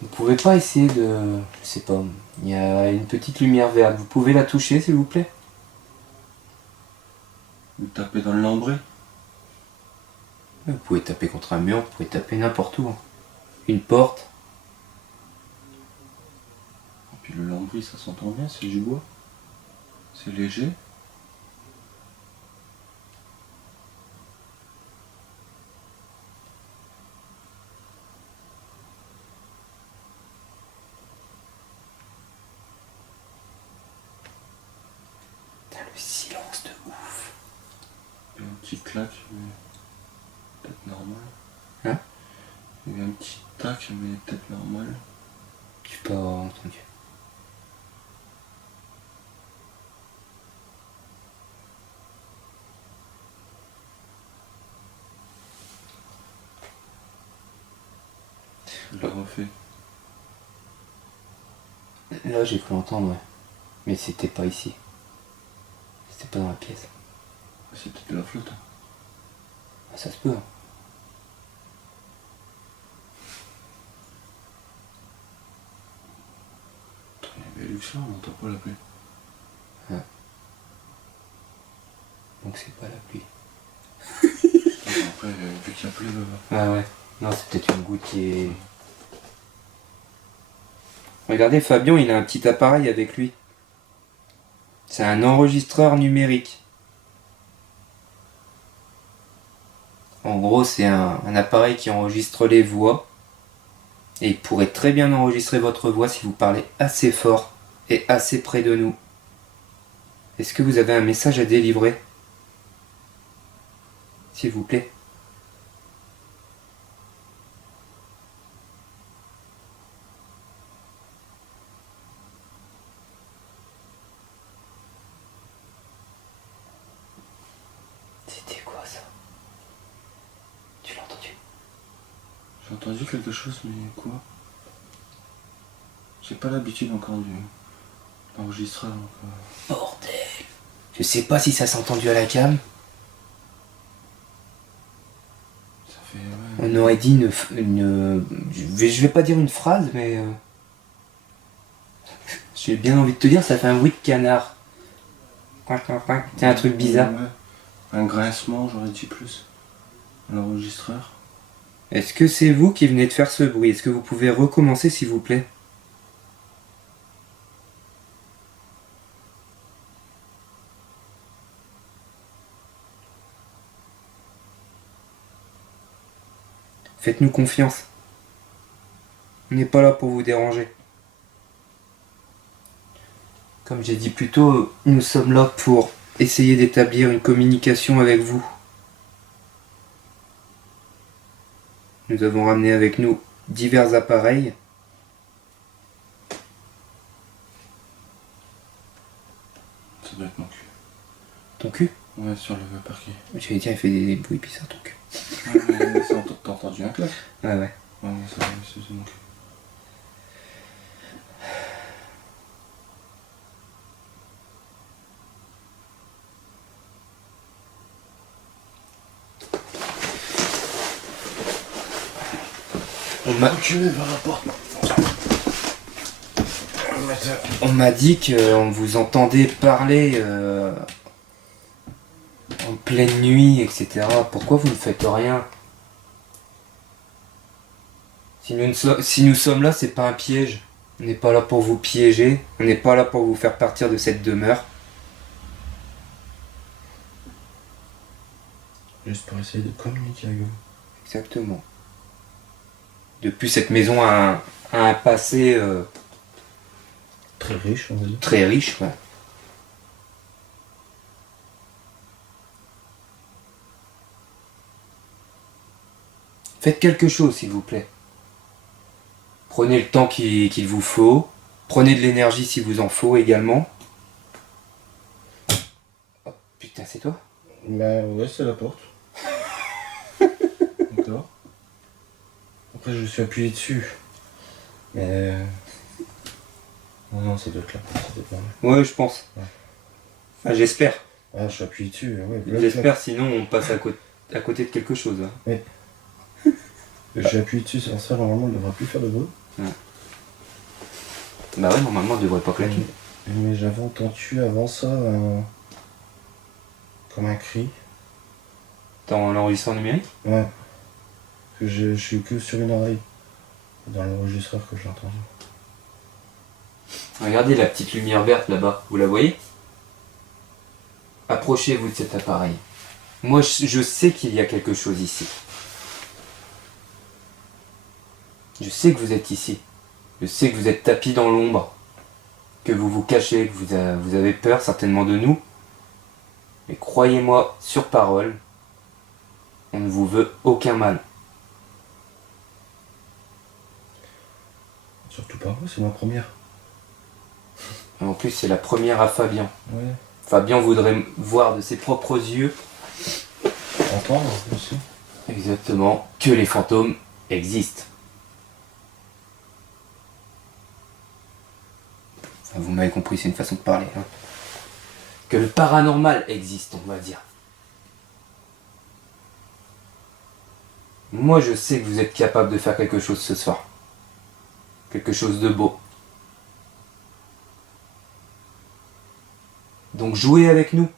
Vous pouvez pas essayer de... Je sais pas. Il y a une petite lumière verte. Vous pouvez la toucher s'il vous plaît? Vous tapez dans le lambris. Vous pouvez taper contre un mur, vous pouvez taper n'importe où. Une porte. Et puis le lambris, ça s'entend bien, c'est du bois. C'est léger. Putain, le silence de ouf. Il y a un petit claque, mais peut-être normal. Hein? Il y a un petit tac, mais peut-être normal. J'ai pas entendu. Je l'ai refait. Là j'ai cru l'entendre, ouais. Mais c'était pas ici. C'était pas dans la pièce. C'est peut-être de la flotte. Ah, ça se peut. Hein. Il y a Belluxor, on n'entend pas la pluie. Donc c'est pas la pluie. Après, vu qu'il y a plus de... Ah ouais. Non, c'est peut-être une goutte qui est... Regardez, Fabien, il a un petit appareil avec lui. C'est un enregistreur numérique. En gros, c'est un appareil qui enregistre les voix. Et il pourrait très bien enregistrer votre voix si vous parlez assez fort et assez près de nous. Est-ce que vous avez un message à délivrer? S'il vous plaît. C'était quoi ça? Tu l'as entendu? J'ai entendu quelque chose, mais quoi? J'ai pas l'habitude encore du l'enregistreur. Bordel! Je sais pas si ça s'est entendu à la cam. Ça fait... Ouais, On aurait dit je vais pas dire une phrase, mais... j'ai bien envie de te dire, ça fait un bruit de canard. C'est un truc bizarre. Ouais. Un grincement, j'aurais dit plus. L'enregistreur. Est-ce que c'est vous qui venez de faire ce bruit? Est-ce que vous pouvez recommencer s'il vous plaît? Faites-nous confiance. On n'est pas là pour vous déranger. Comme j'ai dit plus tôt, nous sommes là pour essayer d'établir une communication avec vous. Nous avons ramené avec nous divers appareils. Ça doit être mon cul. Ton cul? Ouais, sur le parquet. J'allais dire, il fait des bruits bizarres ton cul. Ah, mais ça, t'as entendu un claque? Ouais, ouais. Ouais, ça, c'est mon cul. On m'a dit qu'on vous entendait parler en pleine nuit, etc. Pourquoi vous ne faites rien? Si nous sommes là, c'est pas un piège. On n'est pas là pour vous piéger. On n'est pas là pour vous faire partir de cette demeure. Juste pour essayer de communiquer avec eux. Exactement. Depuis, cette maison a un passé Très riche, on va dire. très riche. Ouais. Faites quelque chose, s'il vous plaît. Prenez le temps qu'il vous faut. Prenez de l'énergie si vous en faut également. Oh, putain, c'est toi? Bah ouais, c'est la porte. D'accord. Après, je me suis appuyé dessus. Mais... Non, non, ça doit être là. Ça doit être là. Ouais, je pense. Ouais. Enfin, j'espère. Ah, je suis appuyé dessus. Ouais, là, J'espère, sinon on passe à côté de quelque chose. Hein. J'ai appuyé dessus, c'est pour ça, normalement, il ne devrait plus faire de bruit. Bah ouais, normalement, on devrait pas claquer. Mais j'avais entendu avant ça comme un cri. Dans l'enregistreur numérique? Ouais. Que je suis que sur une oreille. Dans l'enregistreur que j'ai entendu. Regardez la petite lumière verte là-bas, vous la voyez? Approchez-vous de cet appareil. Moi, je sais qu'il y a quelque chose ici. Je sais que vous êtes ici. Je sais que vous êtes tapis dans l'ombre. Que vous vous cachez, que vous avez peur certainement de nous. Mais croyez-moi, sur parole, on ne vous veut aucun mal. Surtout pas, c'est ma première. Et en plus, c'est la première à Fabien. Ouais. Fabien voudrait voir de ses propres yeux, Entendre aussi. exactement, que les fantômes existent. Enfin, vous m'avez compris, c'est une façon de parler. Hein. Que le paranormal existe, on va dire. Moi, je sais que vous êtes capable de faire quelque chose ce soir. Quelque chose de beau. Donc jouez avec nous.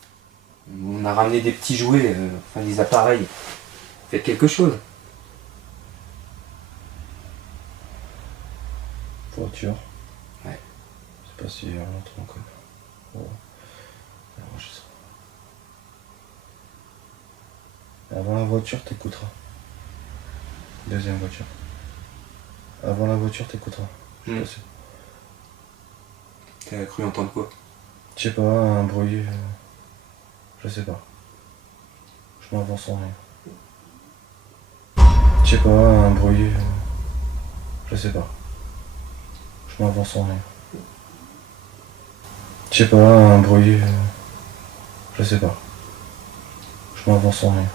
On a ramené des petits jouets, enfin des appareils. Faites quelque chose. Voiture. Ouais. Je sais pas si on entend encore. Oh. Enregistre. Avant la voiture, t'écouteras. Deuxième voiture. Avant la voiture, t'écouteras. Je sais pas si- T'as cru entendre quoi? Je sais pas, un bruit. Je sais pas. Je m'avance en rien. Je sais pas, un bruit. Je sais pas. Je m'avance en rien. Je sais pas, un bruit. Je sais pas. Je m'avance en rien.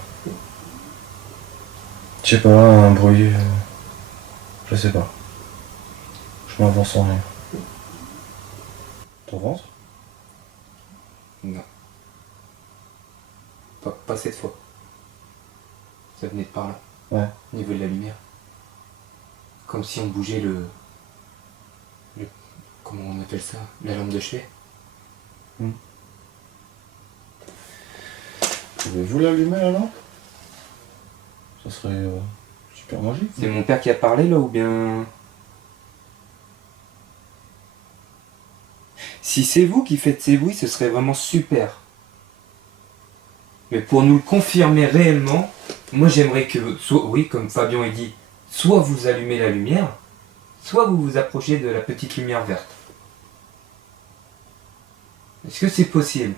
Je sais pas, un bruit. Je sais pas. Je m'avance en rien. Ton ventre? Non. Pas cette fois. Ça venait de par là. Ouais. Au niveau de la lumière. Comme si on bougeait le comment on appelle ça? La lampe de chevet. Pouvez-vous l'allumer la lampe? Ça serait super magique. C'est mon père qui a parlé là ou bien... Si c'est vous qui faites ces bruits, ce serait vraiment super. Mais pour nous le confirmer réellement, moi j'aimerais que, soit, oui, comme Fabien a dit, soit vous allumez la lumière, soit vous vous approchez de la petite lumière verte. Est-ce que c'est possible?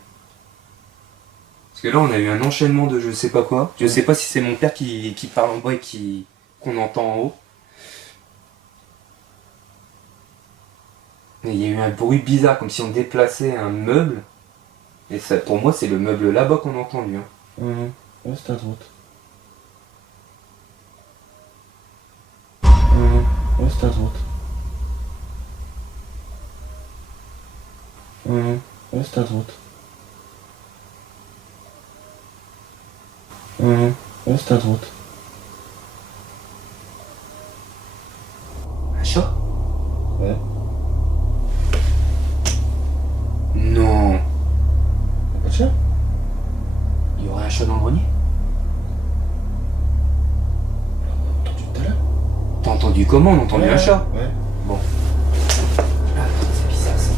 Parce que là on a eu un enchaînement de je sais pas quoi. Je sais pas si c'est mon père qui parle en bas et qu'on entend en haut. Mais il y a eu un bruit bizarre, comme si on déplaçait un meuble. Et ça, pour moi, c'est le meuble là-bas qu'on a entendu. Hein. Ouais, c'est à droite. Ouais, c'est à droite. Ouais, c'est à droite. Ouais, c'est à droite. Un chat? Ouais. Non. Y'a pas de chat? Il y aurait un chat dans le grenier? Entendu tout à l'heure? T'as entendu comment? On a entendu un chat? Ouais. Bon. Ah, c'est bizarre ça.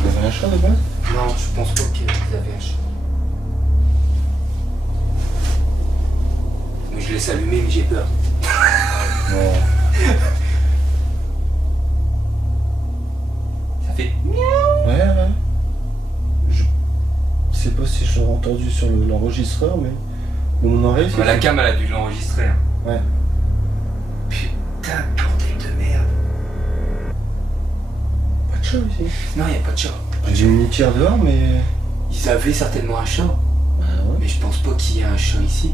Il y avait un chat de base? Non, je pense pas qu'ils avaient un chat. Mais je laisse allumer, mais j'ai peur. Ouais. Ça fait... Ouais. Je sais pas si je l'aurais entendu sur l'enregistreur, mais de mon oreille, La cam, elle a dû l'enregistrer. Hein. Ouais. Putain, chat. J'ai une litière dehors, mais. Ils avaient certainement un chat. Bah ouais. Mais je pense pas qu'il y ait un chat ici.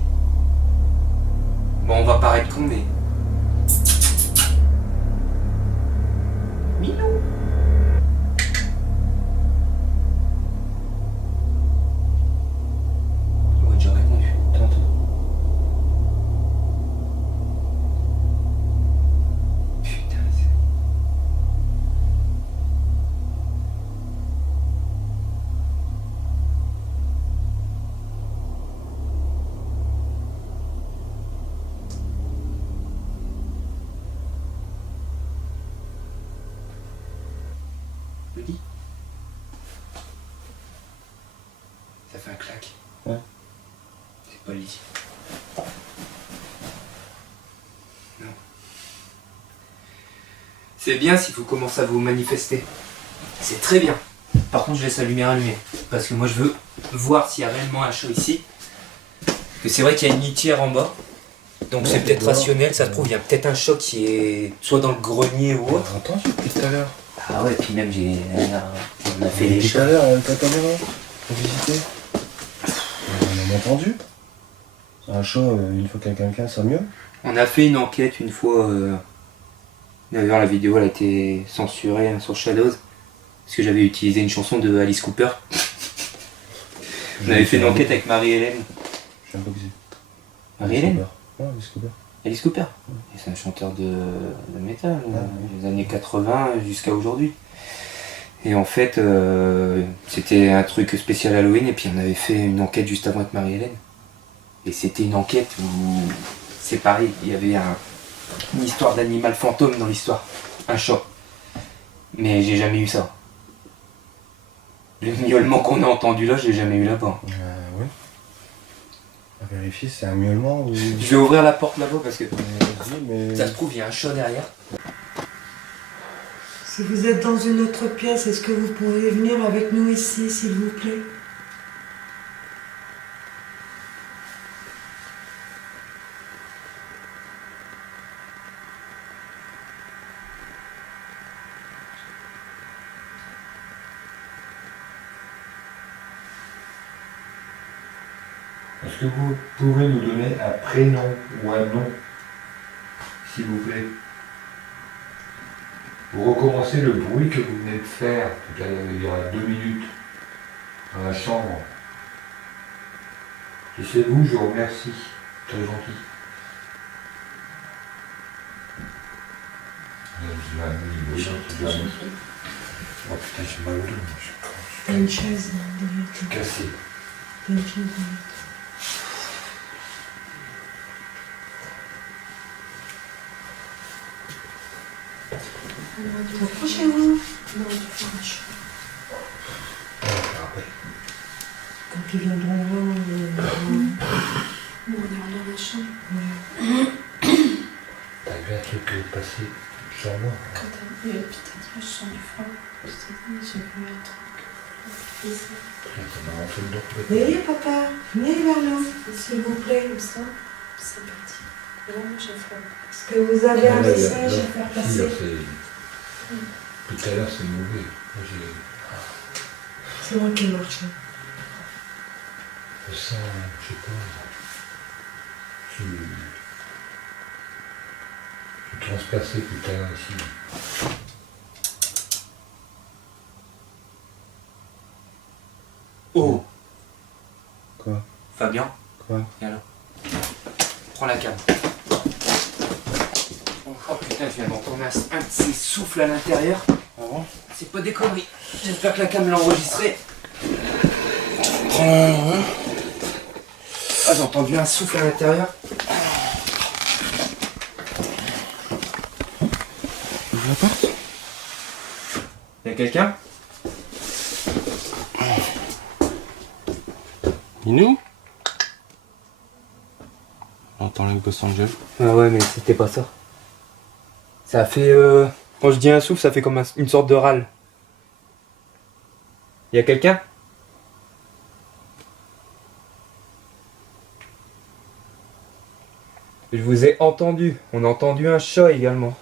Bon, on va paraître con, mais... Minou. Il m'a déjà répondu. Attends. Putain, le lit. Ça fait un claque. Ouais. C'est pas le lit. Non. C'est bien si vous commencez à vous manifester. C'est très bien. Par contre, je laisse la lumière allumée. Parce que moi, je veux voir s'il y a réellement un chat ici. Parce que c'est vrai qu'il y a une litière en bas. Donc Ouais, c'est peut-être dehors. rationnel. Ça se trouve, il y a peut-être un chat qui est soit dans le grenier ou autre. Attends, depuis tout à l'heure. Ah ouais, puis même, on a fait les Depuis tout chats. à l'heure, ta caméra pour visiter. On a entendu. Un chat, une fois qu'il y a quelqu'un, ça mieux. On a fait une enquête une fois. D'ailleurs, la vidéo elle a été censurée hein, sur Shadows. Parce que j'avais utilisé une chanson de Alice Cooper. On avait fait une enquête avec Marie-Hélène. Je sais un peu qui c'est. Marie-Hélène Ouais, Alice Cooper. Alice Cooper. Et c'est un chanteur de métal, des années 80 jusqu'à aujourd'hui. Et en fait, c'était un truc spécial Halloween, et puis on avait fait une enquête juste avant avec Marie-Hélène. Et c'était une enquête où, c'est pareil, il y avait une histoire d'animal fantôme dans l'histoire. Un chat. Mais j'ai jamais eu ça. Le miaulement qu'on a entendu là, je l'ai jamais eu là-bas. Oui. À vérifier, c'est un miaulement ou. Je vais ouvrir la porte là-bas parce que Vas-y, mais. ça se trouve, il y a un chat derrière. Si vous êtes dans une autre pièce, est-ce que vous pourriez venir avec nous ici, s'il vous plaît? Est-ce que vous pouvez nous donner un prénom ou un nom, s'il vous plaît? Vous recommencez le bruit que vous venez de faire tout à l'heure, il y a 2 minutes, dans la chambre. Si c'est vous, je vous remercie. Très gentil. Oh putain, j'ai mal au dos, moi, Il y a une chaise derrière je suis toi. cassé. Il y a une chaise derrière toi. Approchez-vous. Non, tu fais un chat. On va faire après. Quand ils viendront voir, Nous, on est dans la chambre. T'as vu un truc passé sur moi? Quand t'as vu, puis t'as dit, je sens du froid. Je t'ai dit, j'ai vu un truc. Ici. Ça m'a rentré dedans. Venez, papa, venez vers nous, s'il vous plaît. Comme ça, c'est parti. Et là, moi, j'ai froid. Est-ce que vous avez un Là, message là, à faire si, passer? là, tout à l'heure, c'est mauvais. Là, C'est moi qui marche. je sens, je sais pas, je suis transpercé tout à l'heure ici. Oh Quoi? Fabien? Quoi? Viens là. Prends la cam. Oh putain, je viens d'entendre un de ces souffles à l'intérieur. Ah bon? C'est pas des conneries. J'espère que la cam l'a enregistré. Ah, j'ai entendu un souffle à l'intérieur. Ouvre la porte. Y'a quelqu'un? Minou? On entend le Ghost Angel. Ah ouais, mais c'était pas ça. Ça fait... Quand je dis un souffle, ça fait comme une sorte de râle. Y'a quelqu'un? Je vous ai entendu. On a entendu un chat également.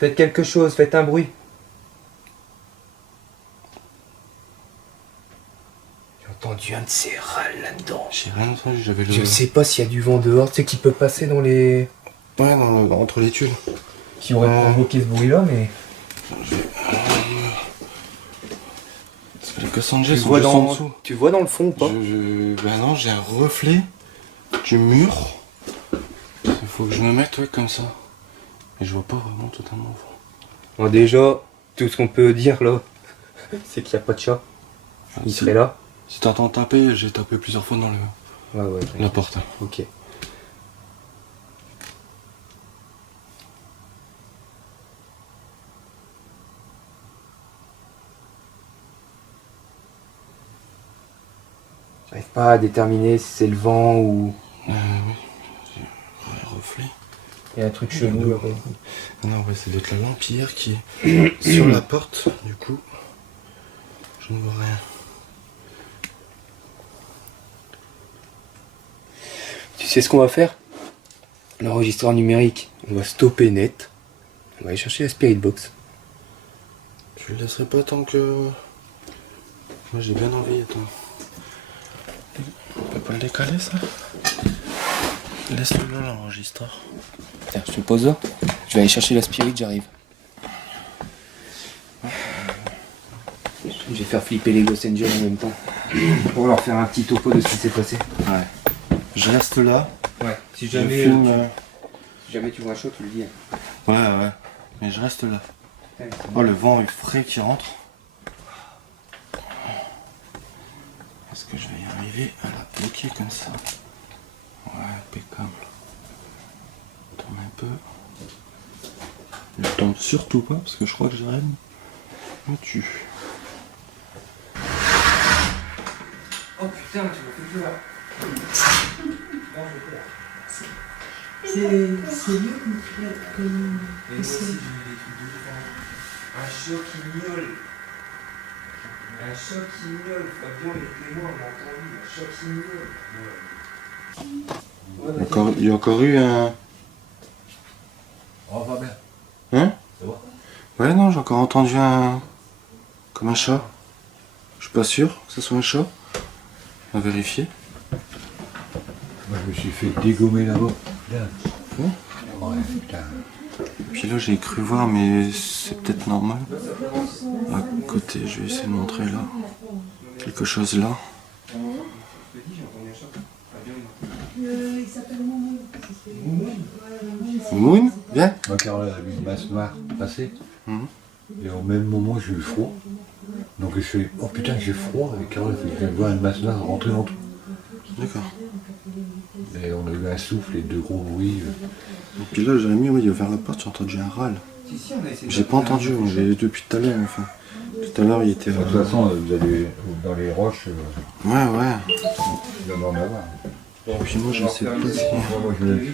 Faites quelque chose, faites un bruit. J'ai entendu un de ces râles là-dedans. J'ai rien entendu, j'avais le... Je sais pas s'il y a du vent dehors, tu sais, qui peut passer dans les... Ouais, entre les tuiles. Qui aurait provoqué ce bruit-là, mais... Parce que les Cassandres sont juste en dessous. Tu vois dans le fond ou pas? Ben non, j'ai un reflet du mur. Il faut que je me mette, ouais, comme ça. Et je vois pas vraiment totalement au fond. Bon, déjà, tout ce qu'on peut dire là, c'est qu'il n'y a pas de chat. Il serait là. Si t'entends taper, j'ai tapé plusieurs fois dans Ouais, la porte. ok. J'arrive pas à déterminer si c'est le vent ou... Oui, j'ai un reflet. Il y a un truc chelou là. Non, ouais, c'est d'être la lampière qui est sur la porte, du coup. Je ne vois rien. Tu sais ce qu'on va faire? L'enregistreur numérique, on va stopper net. On va aller chercher la Spirit Box. Je le laisserai pas tant que... Moi j'ai bien envie, attends. On peut pas le décaler ça? Laisse-le là l'enregistreur. Tiens, je te pose là. Je vais aller chercher la Spirit, j'arrive. Je vais faire flipper les Ghost Angels en même temps. Pour leur faire un petit topo de ce qui s'est passé. Ouais. Je reste là. Ouais, si Je jamais, filme, si jamais tu vois chaud, tu le dis. Ouais. Mais je reste là. Oh, le vent est frais qui rentre. Est-ce que je vais y arriver à la bloquer comme ça? Ouais, impeccable. Tourne un peu. Je tombe surtout pas parce que je crois que j'arrête. Me tue. Oh putain, tu m'as fait peur. C'est mieux que Et moi aussi, j'ai eu des trucs différents. Un chat qui miaule. Un chat qui miaule. Fabien, il était loin, on l'a entendu. Un chat qui miaule. Il y a encore eu un... Oh, va bien. Hein? Ça va? Ouais, non, j'ai encore entendu un... Comme un chat. Je suis pas sûr que ce soit un chat. On va vérifier. Moi, je me suis fait dégommer là-bas. Putain. Hein? Ouais, putain. Puis là, j'ai cru voir, mais c'est peut-être normal. À côté, je vais essayer de montrer là. Quelque chose là. Il s'appelle Moumou. Moon, viens. Ma Caroline a vu une masse noire passer. Mhm. Et au même moment, j'ai eu froid. Donc je fais, oh putain, j'ai froid. Et Caroline fait, je vois une masse noire rentrer dans tout. D'accord. Et on a eu un souffle et deux gros bruits. Et puis là, Jérémy, oui, il a ouvert la porte, j'ai entendu un râle. J'ai pas entendu, mais depuis tout à l'heure, enfin. Tout à l'heure, il était... De toute façon, vous allez dans les roches, Ouais. il doit en avoir. Et puis moi, je sais pas si... Moi, je l'ai- Et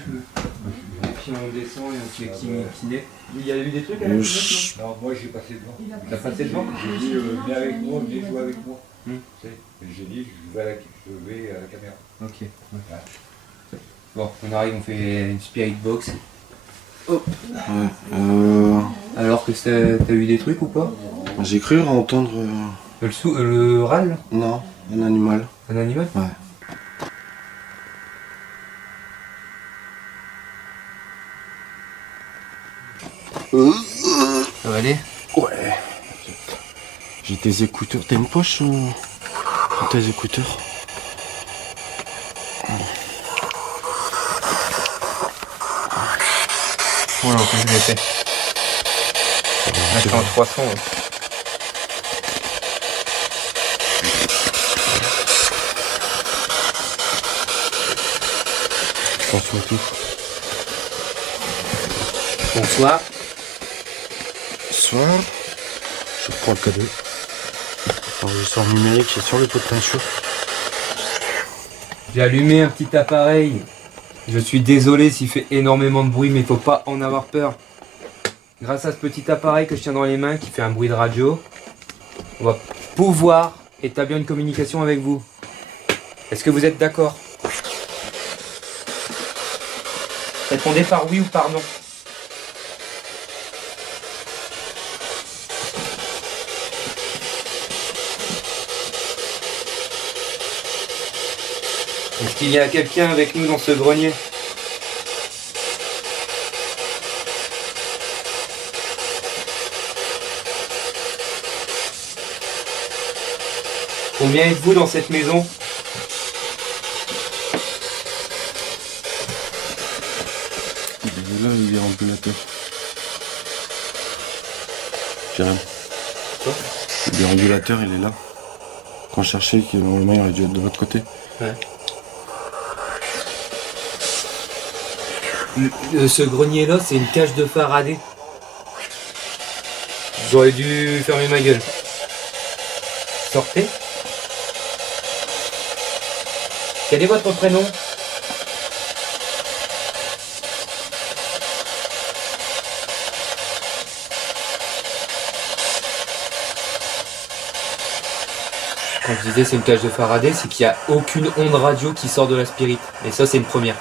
puis on descend et on fait kiné. Il y a eu des trucs à la Chut. Non, moi j'ai passé devant. T'as passé devant? J'ai dit, viens avec moi, viens jouer avec moi. Hmm. Tu sais, et j'ai dit, je vais à la caméra. Ok. Bon, on arrive, on fait une Spirit Box. Ouais. Alors que t'as eu des trucs ou pas? J'ai cru entendre... Le râle là? Non, un animal. Un animal? Ouais. Ça va aller? Ouais. J'ai tes écouteurs. T'as une poche pour tes écouteurs? Oh non, que je l'ai fait. Là, je suis en 300. Ouais. Attention à tout. Bonsoir. Bonsoir. Je prends le cadeau. Enregistreur numérique qui est sur le pot de peinture. J'ai allumé un petit appareil. Je suis désolé s'il fait énormément de bruit, mais il faut pas en avoir peur. Grâce à ce petit appareil que je tiens dans les mains, qui fait un bruit de radio, on va pouvoir établir une communication avec vous. Est-ce que vous êtes d'accord? Répondez par oui ou par non. Est-ce qu'il y a quelqu'un avec nous dans ce grenier? Combien êtes-vous dans cette maison? Il est là, il est ambulateur. Jérém. Quoi? Le déambulateur, il est là. Quand je cherchais, normalement il aurait dû être de l'autre côté. Ouais. Ce grenier-là, c'est une cage de Faraday. J'aurais dû fermer ma gueule. Sortez. Quel est votre prénom? Quand je disais c'est une cage de Faraday, c'est qu'il n'y a aucune onde radio qui sort de la Spirit. Et ça, c'est une première.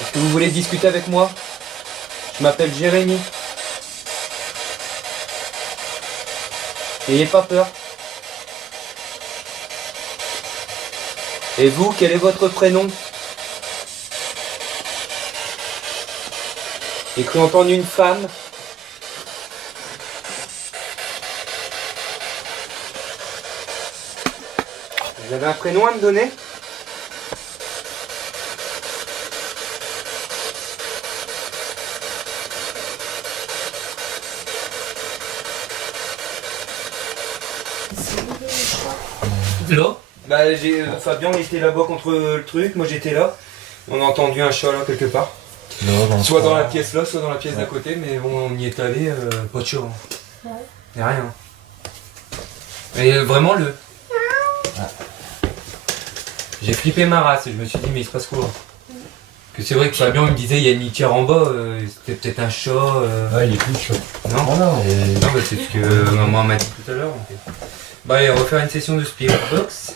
Est-ce que vous voulez discuter avec moi? Je m'appelle Jérémy. N'ayez pas peur. Et vous, quel est votre prénom? J'ai cru entendre une femme. Vous avez un prénom à me donner? Là? Bah, Fabien était là-bas contre le truc, moi j'étais là. On a entendu un chat là quelque part. Soit dans la pièce là, soit dans la pièce d'à côté, mais bon, on y est allé, pas de chat. Hein. Y'a rien. Mais vraiment j'ai flippé ma race et je me suis dit mais il se passe quoi? Que c'est vrai que Fabien il me disait il y a une litière en bas, c'était peut-être un chat. Ouais, il est plus chaud. Non, Voilà. non bah, c'est ce que maman m'a dit tout à l'heure. Donc. Bah allez, on va faire une session de Spirit Box.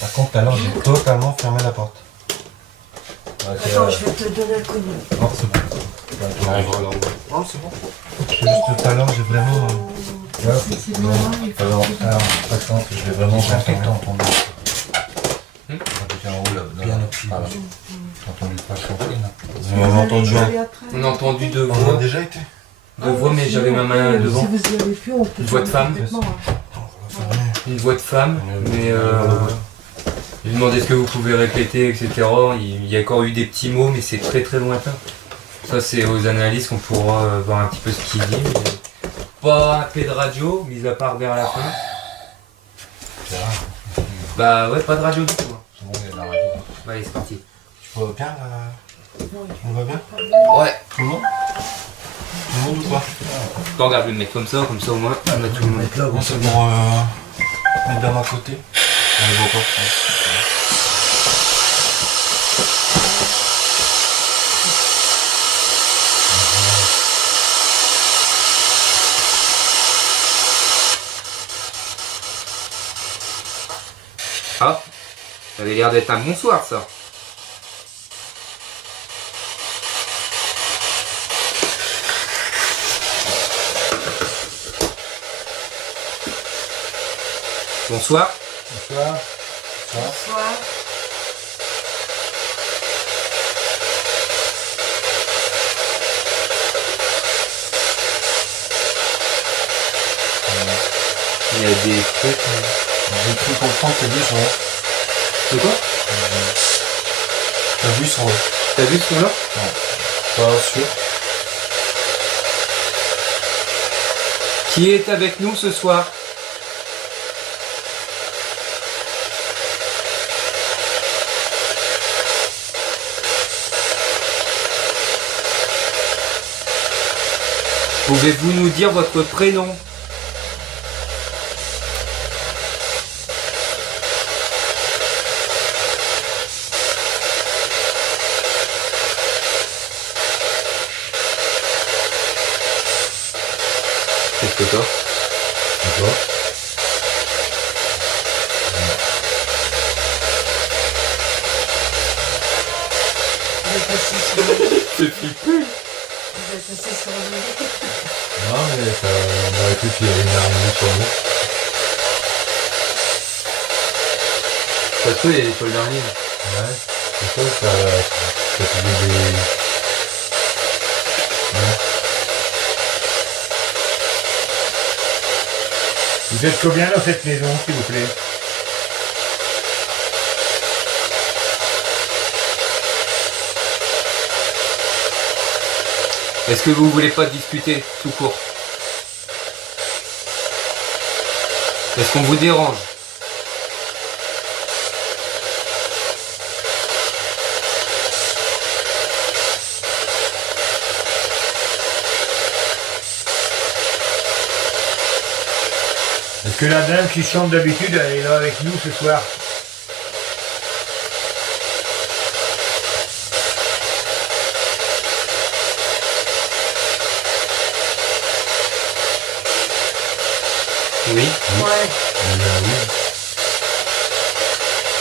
Par contre, tout à l'heure, j'ai totalement fermé la porte. Attends, je vais te donner le coup de main. Non, c'est bon. On arrivera là. Non, c'est bon. Juste tout à l'heure, j'ai vraiment. C'est normal, il faut Alors, que- attends, je vais vraiment J'ai faire entendu. entendre. J'étais en haut là. Bien au pied. Voilà. J'ai entendu pas chanter là. Vous m'avez entendu aller après. On a entendu deux On a voix. déjà été. Deux voix mais j'avais ma main devant. Si vous y avez plus, on peut Une voix de faire femme. complètement, hein. Une voix de femme, mais j'ai demandé ce que vous pouvez répéter, etc. Il y a encore eu des petits mots, mais c'est très très lointain. Ça c'est aux analyses qu'on pourra voir un petit peu ce qu'il dit. Mais pas un P de radio, mis à part vers la fin. Bah ouais, pas de radio du tout. Hein. C'est bon, il y a de la radio. Bah allez, c'est parti. Tu vois bien là? On va bien? Ouais. Tout le monde? Tout le monde ou pas? Bon, regarde, je vais le mettre comme ça au moins, on a tout le monde. Bon, c'est bon. Mettre dans ma côté. Ouais, bon, quoi. Ah, ça avait l'air d'être un bon soir ça. Bonsoir. Bonsoir. Bonsoir. Il y a des trucs. J'ai cru comprendre que t'as vu sur eux. C'est quoi? T'as vu sur eux. T'as vu ce son-là? Pas sûr. Qui est avec nous ce soir? Pouvez-vous nous dire votre prénom? Qu'est-ce que t'as? D'accord. C'est flippé. Vous êtes assez sur le Non, mais ça, on aurait pu qu'il y ait une araignée sur nous. Ça se peut, il y a des toiles d'araignée. Ouais, c'est ça, ça faisait des... Ouais. Vous êtes combien dans cette maison, s'il vous plaît? Est-ce que vous voulez pas discuter tout court? Est-ce qu'on vous dérange? Est-ce que la dame qui chante d'habitude, elle est là avec nous ce soir? Oui. Ouais. Oui.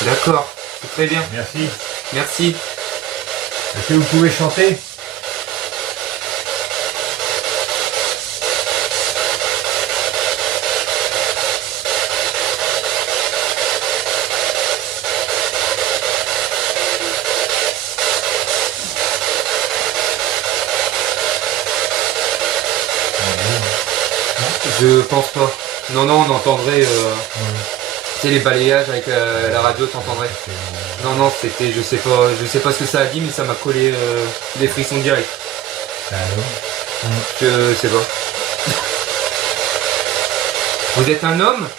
D'accord. C'est très bien. Merci. Merci. Est-ce que vous pouvez chanter? Je pense pas. Non, non, on entendrait... Tu sais, les balayages avec la radio, t'entendrais. Non, non, c'était... Je sais pas ce que ça a dit, mais ça m'a collé des frissons directs. Je sais pas. Vous êtes un homme?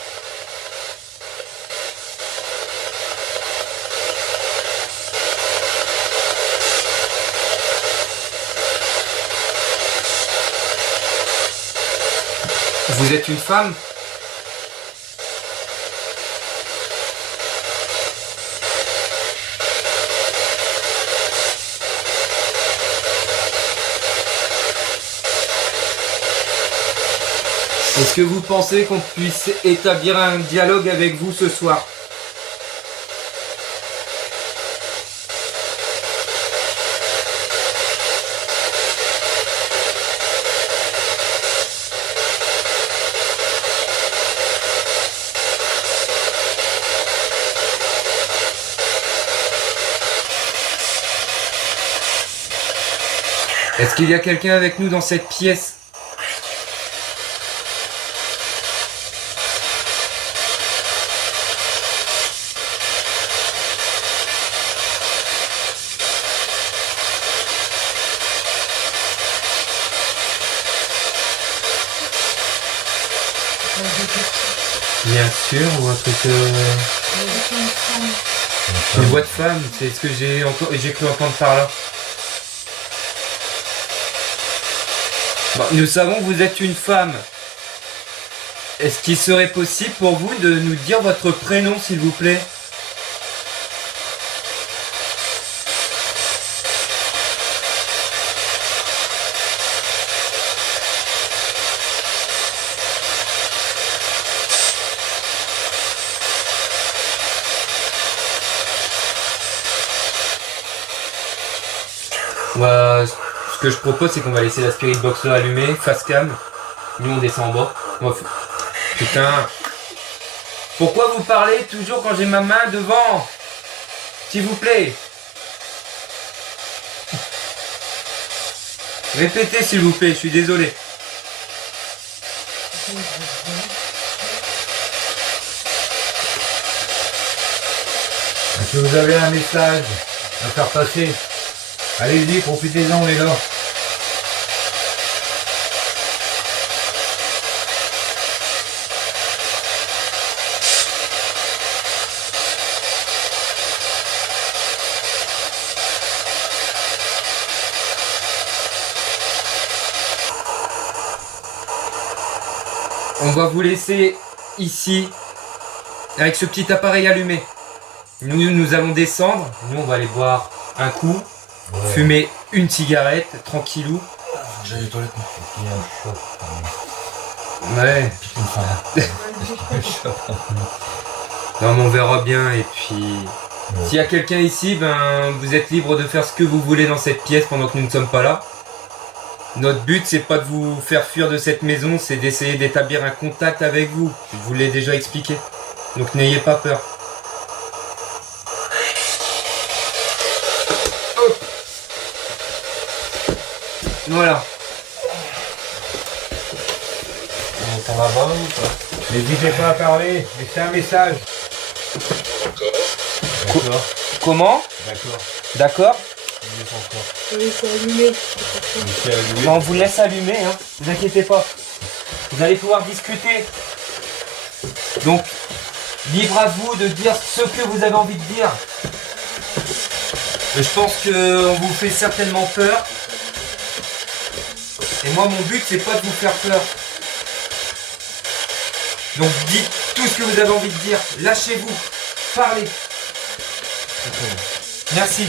Vous êtes une femme? Est-ce que vous pensez qu'on puisse établir un dialogue avec vous ce soir? Est-ce qu'il y a quelqu'un avec nous dans cette pièce? Bien sûr, ou un truc... Une voix de femme, c'est ce que j'ai cru entendre par là. Bon, nous savons que vous êtes une femme. Est-ce qu'il serait possible pour vous de nous dire votre prénom, s'il vous plaît? Bah, ce que je propose, c'est qu'on va laisser la Spirit Box là allumée, face cam. Nous, on descend en bas. Putain. Pourquoi vous parlez toujours quand j'ai ma main devant? S'il vous plaît. Répétez, s'il vous plaît, je suis désolé. Est-ce que vous avez un message à faire passer? Allez-y, profitez-en, on est là. On va vous laisser ici avec ce petit appareil allumé. Nous allons descendre. Nous, on va aller boire un coup, fumer une cigarette, tranquillou. J'allais aux toilettes. Ouais. Non, mais on verra bien. Et puis, s'il y a quelqu'un ici, ben, vous êtes libre de faire ce que vous voulez dans cette pièce pendant que nous ne sommes pas là. Notre but, c'est pas de vous faire fuir de cette maison, c'est d'essayer d'établir un contact avec vous. Je vous l'ai déjà expliqué. Donc n'ayez pas peur. Hop. Voilà. On t'en va voir ou pas? N'hésitez pas à parler, laissez un message. D'accord. Comment? D'accord. D'accord? Il est encore. Oui, c'est allumé. C'est allumé. Mais on vous laisse allumer, hein. Vous inquiétez pas. Vous allez pouvoir discuter. Donc, libre à vous de dire ce que vous avez envie de dire. Je pense qu'on vous fait certainement peur. Et moi, mon but, c'est pas de vous faire peur. Donc, dites tout ce que vous avez envie de dire. Lâchez-vous. Parlez. Merci.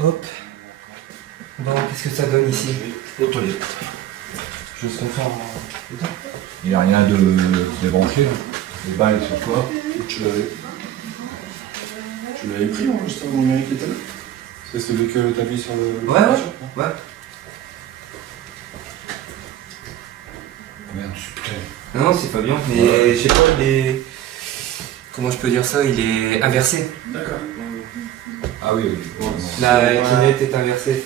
Hop. Bon, qu'est-ce que ça donne ici? Aux toilettes. Juste comme ça. Il n'y a rien de débranché. Les balles sur quoi? Tu l'avais pris en juste avant numérique était là? C'est celui que t'as mis sur le. Ouais. Ouais. Merde, putain. Non, c'est pas bien, mais je sais pas, il est... Comment je peux dire ça? Il est inversé. D'accord. Ah oui, oui. La lunette est inversée.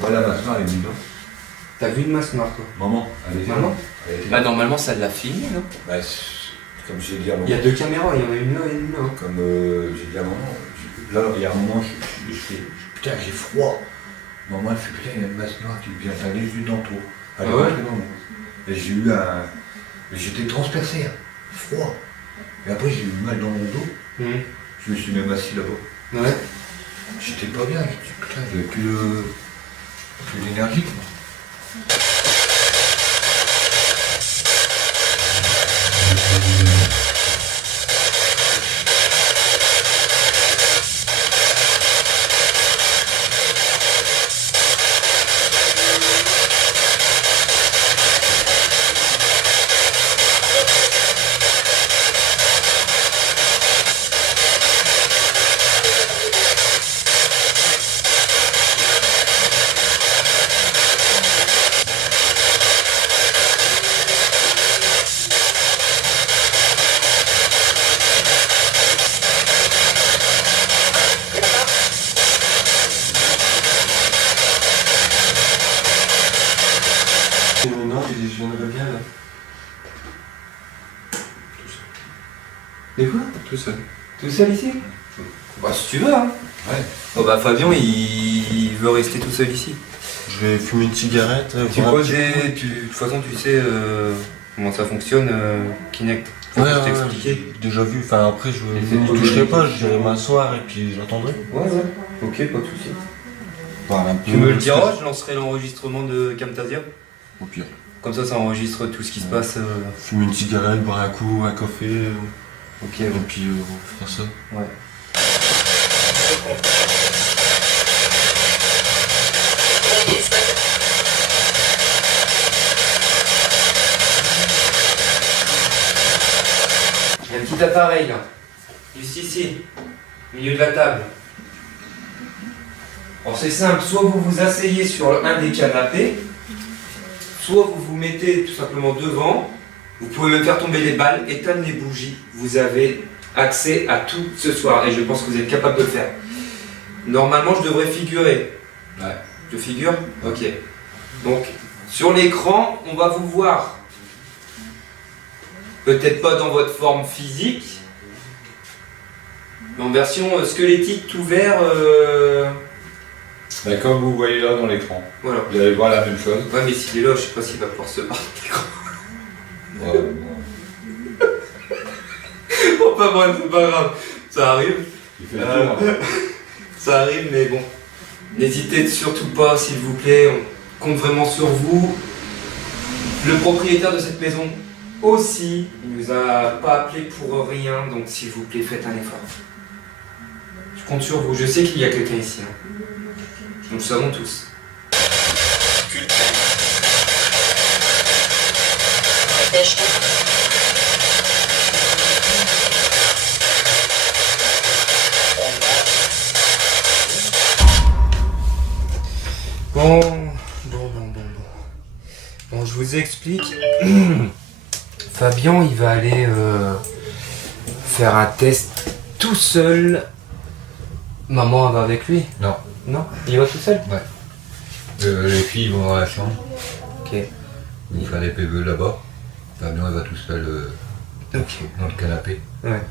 Voilà, maintenant, elle est bidon. T'as vu une masse noire, toi? Maman, elle est Maman? Elle est Bah, normalement, ça l'a filmé, non? Bah, comme j'ai dit à maman. Il y a deux caméras, il y en a une là et une là. Comme j'ai dit à maman. Là, il y a un moment, je fais putain, j'ai froid. Maman, elle fait putain, il y a une masse noire qui vient t'aller du denteau. Elle est Ah ouais? rentrée dans moi. Et j'ai eu un. Mais j'étais transpercé, hein. Froid. Et après, j'ai eu mal dans mon dos. Je me suis même assis là-bas. Ouais. J'étais pas bien. J'ai dit putain, j'avais plus d'énergie. Quoi. Non, je viendrai bien là. De quoi? Tout seul. Tout seul ici? Bah, si tu veux, hein. Ouais. Oh bah, Fabien, il veut rester tout seul ici. Je vais fumer une cigarette. Tu voir un poses petit des... coup. De toute façon, tu sais comment ça fonctionne, Kinect. Faut Ouais, que je ouais, t'explique. j'ai déjà vu. Enfin, après, je Et c'est ne tout toucherai le- pas, j'irai m'asseoir et puis j'attendrai. Ouais, ouais. Ok, pas de soucis. parle un peu. Tu me le diras, je lancerai l'enregistrement de Camtasia. Au pire. Comme ça enregistre tout ce qui se passe. Fumer une cigarette, boire un coup, un café. Ok, Et bon. puis faire ça. Ouais. Il y a un petit appareil là, juste ici, au milieu de la table. Alors c'est simple, soit vous vous asseyez sur un des canapés, soit vous vous mettez tout simplement devant, vous pouvez même faire tomber les balles, éteindre les bougies, vous avez accès à tout ce soir et je pense que vous êtes capable de le faire. Normalement je devrais figurer. Ouais. Je figure? Ok. Donc sur l'écran, on va vous voir. Peut-être pas dans votre forme physique, mais en version squelettique tout vert. Bah, comme vous voyez là dans l'écran, Voilà. vous allez voir la même chose. Ouais, mais s'il est là, je sais pas s'il va pouvoir se parler. Ouais, bon. Bon, pas mal, c'est pas grave. Ça arrive. Il fait le tour, hein. Ça arrive, mais bon. N'hésitez surtout pas, s'il vous plaît. On compte vraiment sur vous. Le propriétaire de cette maison aussi, il nous a pas appelé pour rien, donc s'il vous plaît, faites un effort. Je compte sur vous. Je sais qu'il y a quelqu'un ici. Hein. Nous le savons tous. Bon, je vous explique. Fabien, il va aller faire un test tout seul. Maman, elle va avec lui? Non. Non? Il va tout seul? Les filles vont dans la chambre, Ok. ils vont faire des PV là-bas. Fabien il va tout seul Ok. dans le canapé. Ouais.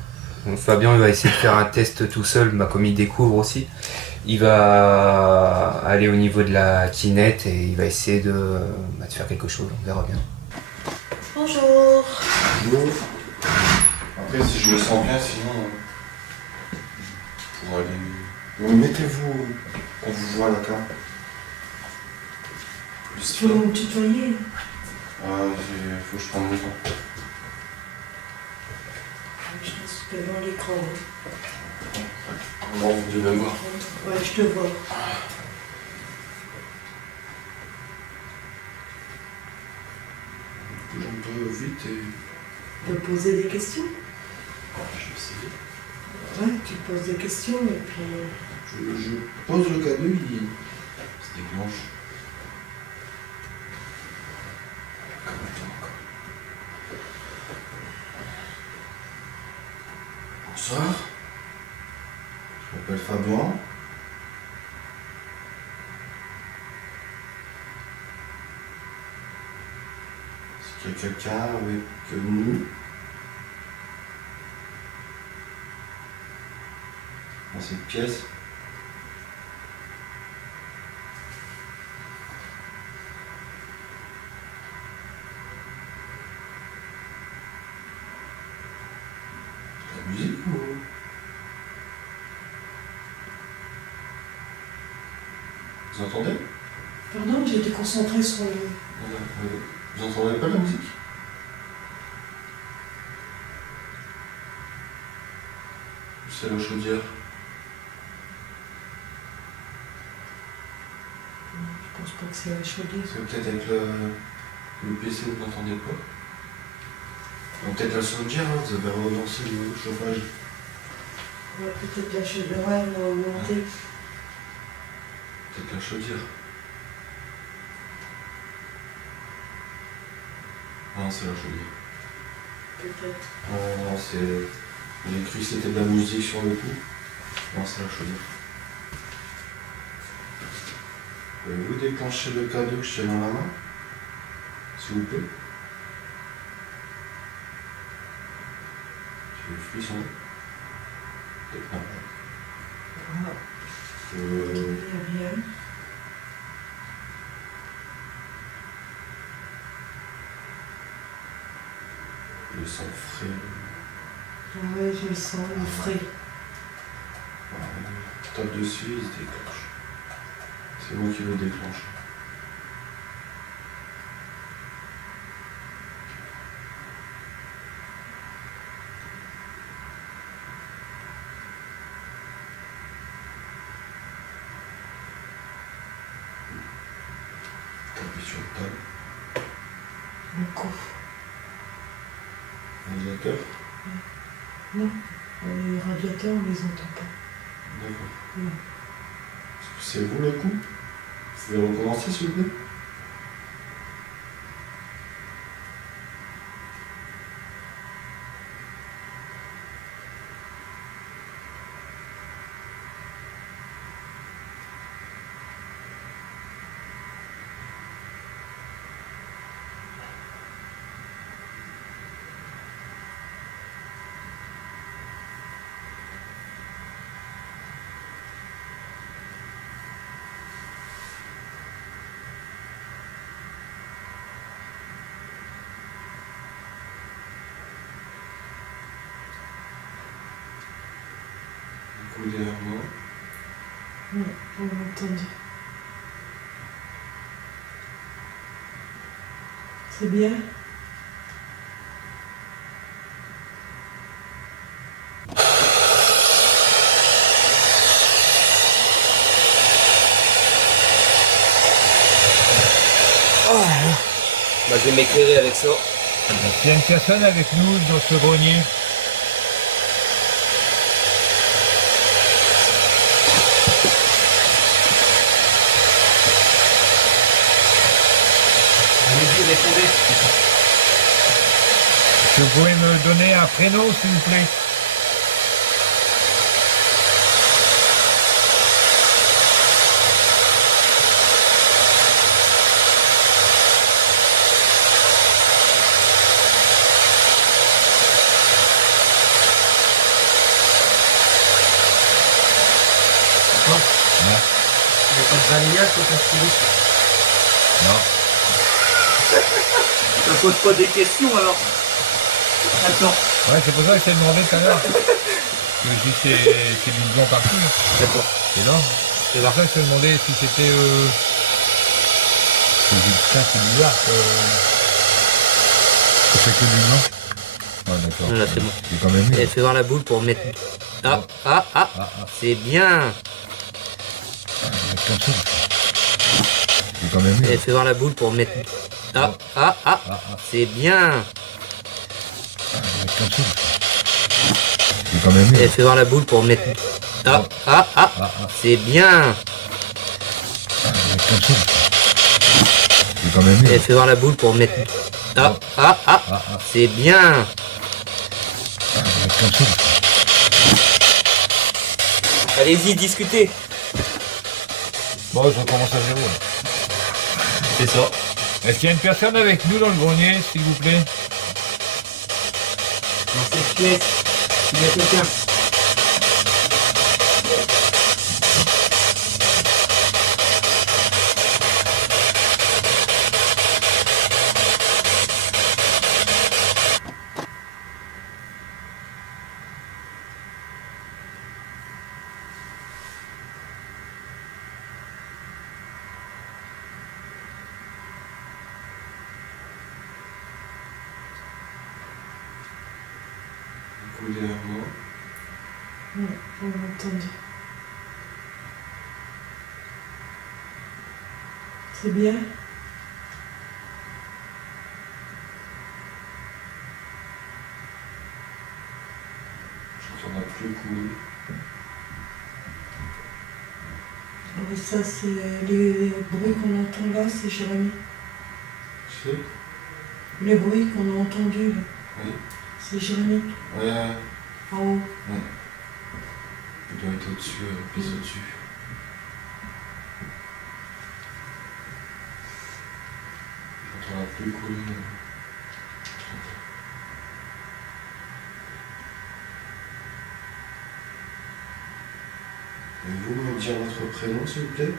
Donc, Fabien, il va essayer de faire un test tout seul, bah, comme il découvre aussi. Il va aller au niveau de la kinette et il va essayer de faire quelque chose. On verra bien. Bonjour. Bonjour. Après, si je me sens bien, sinon. Pour aller. Mettez-vous. On vous voit la carte. Tu veux me tutoyer? Faut que je prenne le temps. Je pense que dans l'écran. Non, vous devez me voir. Ouais, je te vois. Bouge un peu vite et. Tu peux poser des questions? Je vais essayer. Ouais, tu poses des questions et puis. Je pose le cadeau, il se déclenche. Comme le temps encore. Bonsoir. Je m'appelle Fabien. Est-ce qu'il y a quelqu'un avec nous dans cette pièce? La musique ou... Vous entendez? Pardon, j'ai été concentrée sur le. Vous entendez pas la musique? C'est la chaudière. Je pense pas que c'est la chaudière. C'est peut-être avec le PC vous n'entendez pas. Ou peut-être la chaudière, hein, vous avez relancé le chauffage. Ouais, peut-être la chaudière, ouais, elle a augmenté. Peut-être la chaudière. Non, c'est la chaudière. Peut-être. Non, c'est... J'ai cru que c'était de la musique sur le coup. Non, c'est la chaudière. Pouvez-vous déclencher le cadeau que je tiens dans la main? S'il vous plaît. J'ai le frisson. Peut-être pas. Bien. Le sang frais. Ouais, je le sens, le frais. Tape dessus, il se déclenche. C'est moi qui le déclenche. T'appuies sur le table. Le coup. Radiateur. Non, les radiateurs, on les entend pas. D'accord. Non. C'est vous le coup? Vous pouvez recommencer s'il vous plaît? Coup derrière moi. Non, on l'a entendu. C'est bien. Bah, je vais m'éclairer avec ça. Il y a une personne avec nous dans ce grenier. Allez-y, répondez. Est-ce que vous pouvez me donner un prénom, s'il vous plaît? Il n'y a pas de balayage quand on se touche. Non. Ça pose pas des questions alors. Attends. Ouais, c'est pour ça que je t'ai demandé tout à l'heure. Je me dis c'est du blanc partout. D'accord. C'est là. C'est pour ça que je te demandais si c'était... Je me dis, putain, c'est bizarre. C'est que du blanc. Ah, d'accord. Là, c'est bon. C'est quand même mieux. Et fais voir la boule pour mettre... C'est bien. Comme ça. C'est quand même mieux. Et fais voir la boule pour mettre... C'est bien. Comme ça. C'est quand même mieux. Et fais voir la boule pour mettre... C'est bien. Comme ça. C'est quand même mieux. Et fais voir la boule pour mettre... C'est bien. Comme ça. Allez-y, discutez. Bon, je recommence à zéro. C'est ça. Est-ce qu'il y a une personne avec nous dans le grenier, s'il vous plaît? Dans cette pièce, il y a quelqu'un. Coup derrière moi. Non, on l'a entendu. C'est bien. J'entends plus couler. Oui, ça, c'est les bruits qu'on entend là, c'est Jérémy. C'est? Les bruits qu'on a entendus, là, Oui. c'est Jérémy. Ouais. En haut. Il doit être au-dessus, pisse au-dessus. J'entends la pluie couler. Pouvez-vous me dire votre prénom, s'il vous plaît?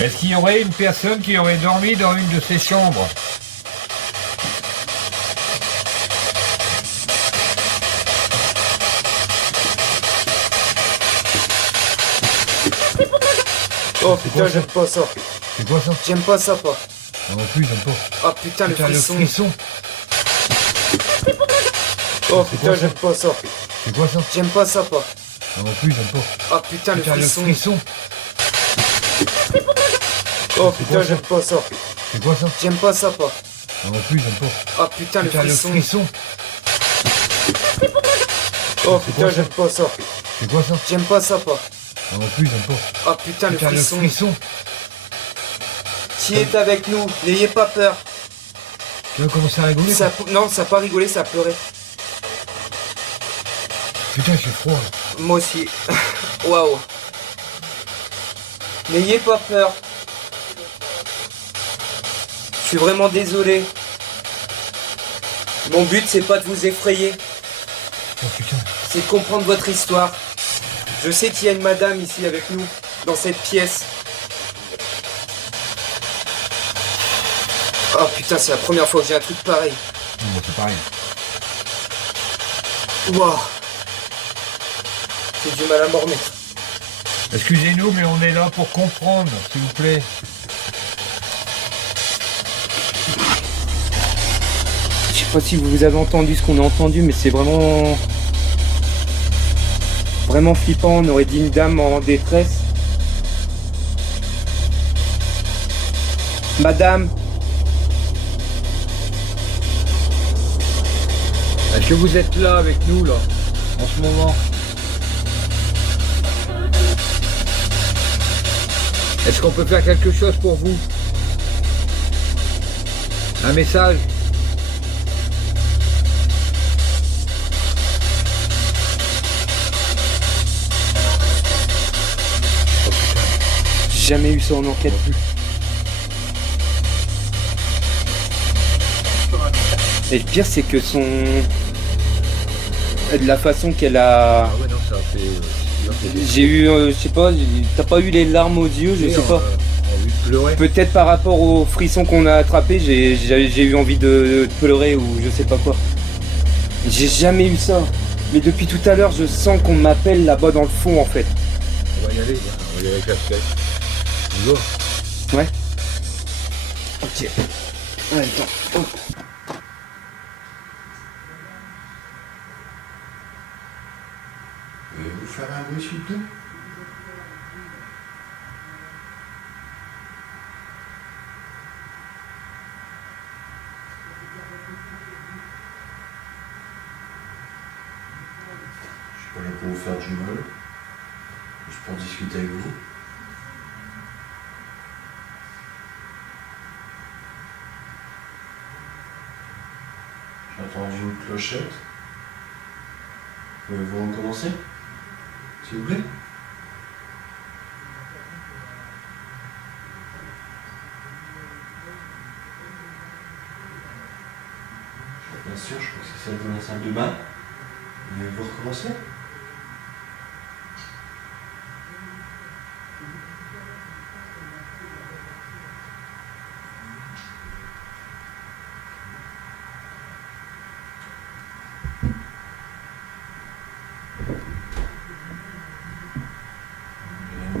Est-ce qu'il y aurait une personne qui aurait dormi dans une de ces chambres? Oh putain, j'aime pas ça. C'est quoi ça? J'aime pas ça, pas. Moi non plus, j'aime pas. Oh putain, le Putain, frisson. le frisson. Oh putain, j'aime pas ça. C'est quoi ça? J'aime pas ça, pas. Moi non plus, j'aime pas. Oh putain, le Putain, le frisson. frisson. Oh putain, j'aime pas ça. C'est quoi ça? J'aime pas ça, pas. Moi non plus, j'aime pas. Oh putain, le Putain, le frisson. frisson. Oh putain, j'aime pas ça. C'est quoi ça? J'aime pas ça, pas. Moi non plus, j'aime pas. Oh putain, le Putain, le frisson. frisson. Qui est avec nous? N'ayez pas peur. Tu vas commencer à rigoler? Ça, non, ça a pas rigolé, ça a pleuré. Putain, j'ai froid. Là. Moi aussi. Waouh. N'ayez pas peur. Je suis vraiment désolé. Mon but, c'est pas de vous effrayer. Oh putain. C'est de comprendre votre histoire. Je sais qu'il y a une madame ici avec nous, dans cette pièce. Oh putain, c'est la première fois que j'ai un truc pareil. Non, c'est pareil. Waouh. J'ai du mal à m'en remettre. Excusez-nous, mais on est là pour comprendre, s'il vous plaît. Je sais pas si vous avez entendu ce qu'on a entendu, mais c'est vraiment... vraiment flippant. On aurait dit une dame en détresse. Madame, Est-ce que vous êtes là avec nous, là, en ce moment? Est-ce qu'on peut faire quelque chose pour vous? Un message? j'ai jamais eu ça en enquête. Et le pire, c'est que son... de la façon qu'elle a... Ah ouais, non, ça fait... J'ai eu, je sais pas, t'as pas eu les larmes aux yeux, je sais pas. Envie de pleurer. Peut-être par rapport au frisson qu'on a attrapé, j'ai eu envie de pleurer ou je sais pas quoi. J'ai jamais eu ça. Mais depuis tout à l'heure, je sens qu'on m'appelle là-bas dans le fond en fait. On va y aller, on va y aller avec la tête. On y va. Ouais. Ok. Attends. Hop. Vous faire un bruit s'il vous plaît? Je suis pas là pour vous faire du mal, juste pour discuter avec vous. J'ai entendu une clochette. Pouvez-vous recommencer, s'il vous plaît? Bien sûr, je crois que c'est celle de la salle de bain. Pouvez-vous recommencer?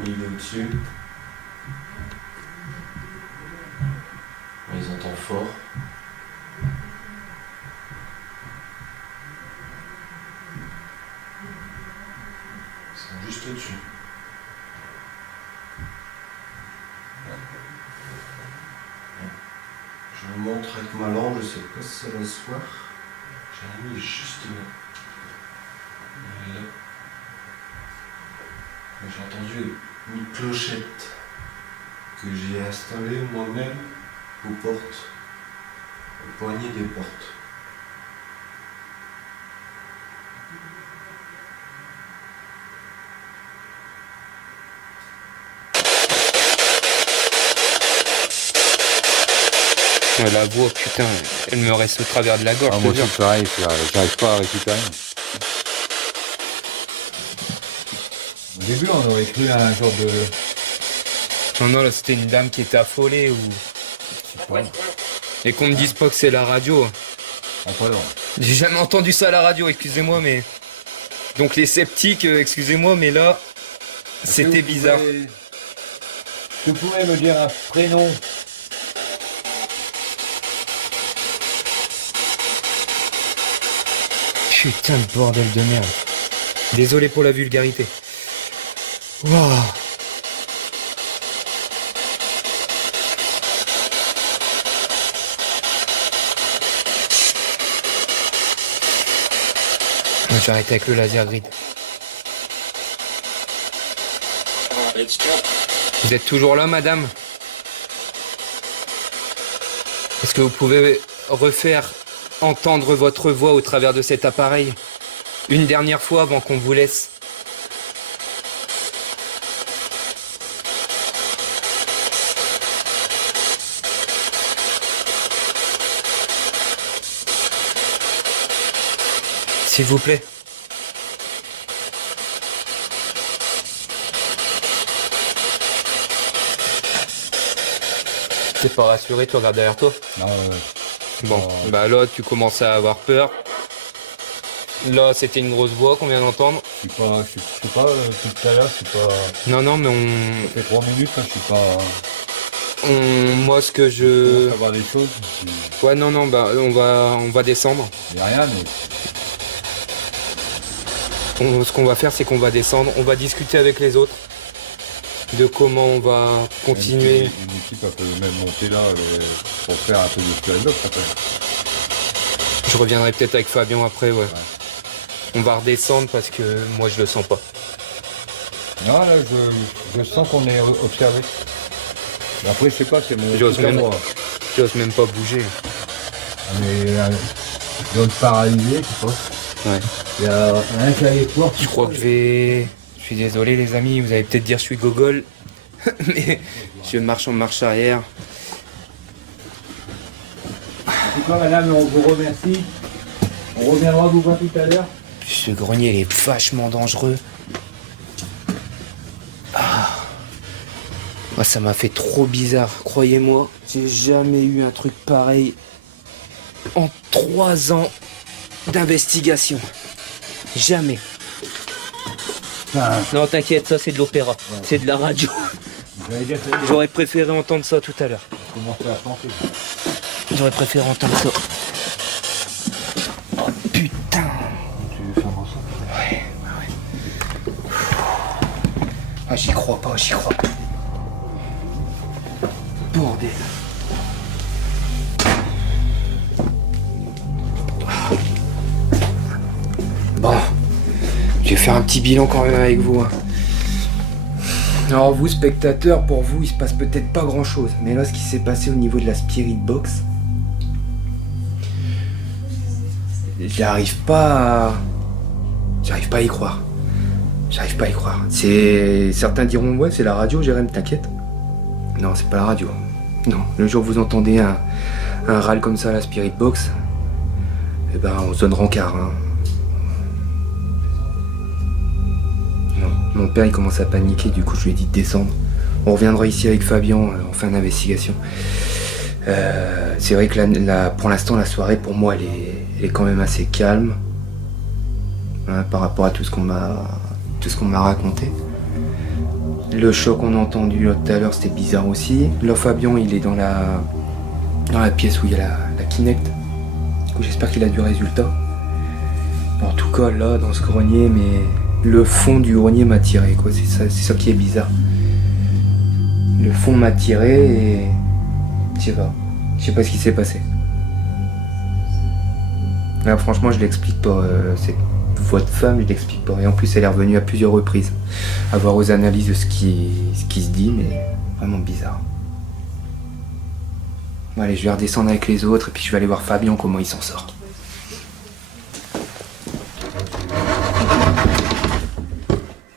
Au-dessus. On les entend fort. Ils sont juste au-dessus. Je vous montre avec ma lampe, je sais pas si ça va se voir. J'ai mis juste là. Et là. J'ai entendu une clochette que j'ai installée moi-même aux portes, au poignet des portes. Ouais, la voix, putain, elle me reste au travers de la gorge. Ah, moi c'est pareil, j'arrive pas à récupérer. Au début, on aurait cru à un genre de... Non, non, là c'était une dame qui était affolée ou... Ouais. Et qu'on me dise pas que c'est la radio. Enfin non. J'ai jamais entendu ça à la radio, excusez-moi, mais... Donc les sceptiques, excusez-moi, mais là, c'était bizarre. Tu pouvais me dire un prénom? Putain de bordel de merde. Désolé pour la vulgarité. Waouh. Moi j'ai arrêté avec le laser grid. Vous êtes toujours là, madame? Est-ce que vous pouvez refaire entendre votre voix au travers de cet appareil? Une dernière fois avant qu'on vous laisse. S'il vous plaît. T'es pas rassuré, tu regardes derrière toi? Non, Bon, bah là, tu commences à avoir peur. Là, c'était une grosse voix qu'on vient d'entendre. je suis pas, tout à l'heure, je suis pas... Non, non, mais Ça fait 3 minutes, là, je suis pas... moi, ce que Je je... commence à voir des choses, Ouais, non, non, bah, on va descendre. il n'y a rien, mais... Ce qu'on va faire, c'est qu'on va descendre. On va discuter avec les autres de comment on va continuer. Une équipe elle peut même monter là pour faire un peu de stand-up après. Je reviendrai peut-être avec Fabien après, ouais. On va redescendre parce que moi, je le sens pas. Non, là, je sens qu'on est observé. Mais après, je sais pas, c'est mon J'ose truc à même, moi. j'ose même pas bouger. Mais l'autre paralysé, tu penses? Ouais. Il y a un qui allait voir. Je crois que je vais... Je suis désolé, les amis, vous allez peut-être dire que je suis gogol. Mais je marche en marche arrière. En tout cas, madame, on vous remercie. On reviendra vous voir tout à l'heure. Ce grenier, il est vachement dangereux. Moi, ça m'a fait trop bizarre, croyez-moi. J'ai jamais eu un truc pareil en 3 ans d'investigation. Jamais. Non, t'inquiète, ça c'est de l'opéra. C'est de la radio. J'allais dire, J'aurais préféré entendre ça tout à l'heure. comment faire penser. J'aurais préféré entendre ça. Oh putain. Tu veux faire un ça? Ouais. Ah, j'y crois pas, j'y crois pas. Bordel. Bon, je vais faire un petit bilan quand même avec vous. Alors vous, spectateurs, pour vous, il se passe peut-être pas grand-chose. Mais là, ce qui s'est passé au niveau de la Spirit Box, j'arrive pas à y croire. J'arrive pas à y croire. Certains diront, ouais, c'est la radio, Jérém, t'inquiète. Non, c'est pas la radio. Non, le jour où vous entendez un râle comme ça à la Spirit Box, eh ben, on zone rencard, hein. Non, mon père, il commence à paniquer, du coup, je lui ai dit de descendre. On reviendra ici avec Fabien, on fait une investigation. C'est vrai que pour l'instant, la soirée, pour moi, elle est quand même assez calme, hein, par rapport à tout ce qu'on m'a raconté. Le choc qu'on a entendu tout à l'heure, c'était bizarre aussi. Là, Fabien, il est dans la pièce où il y a la Kinect. Du coup, j'espère qu'il a du résultat. En tout cas, là, dans ce grenier, mais le fond du grenier m'a tiré, quoi. C'est ça qui est bizarre. Le fond m'a tiré et je sais pas ce qui s'est passé. Là, franchement, je l'explique pas. C'est votre femme, je l'explique pas. Et en plus, elle est revenue à plusieurs reprises à voir aux analyses de ce qui se dit, mais vraiment bizarre. Bon, allez, je vais redescendre avec les autres et puis je vais aller voir Fabien comment il s'en sort.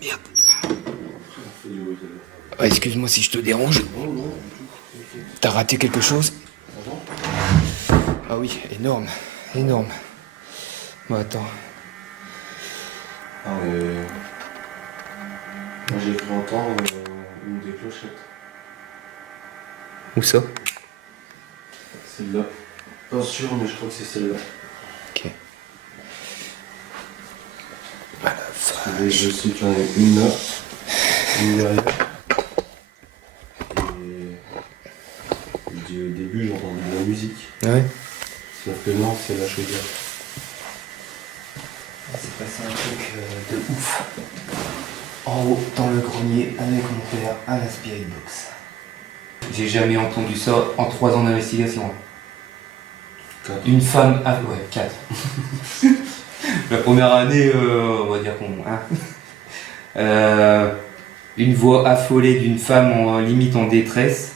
Merde. Ah, excuse-moi si je te dérange. T'as raté quelque chose? Ah oui, énorme, énorme. Bon, attends. Ah, mais... Moi j'ai cru entendre une des clochettes. Où ça? Celle-là. Pas sûr, mais je crois que c'est celle-là. Ok. Et je sais qu'il y en a une là, une derrière. Et Ouais. Sauf que non, c'est la chaudière. Il s'est passé un truc de ouf. En haut, dans le grenier, avec mon père, à la Spirit Box. J'ai jamais entendu ça en 3 ans d'investigation. Une femme... Ah ouais, 4. La première année, on va dire qu'on... Hein. Une voix affolée d'une femme en limite en détresse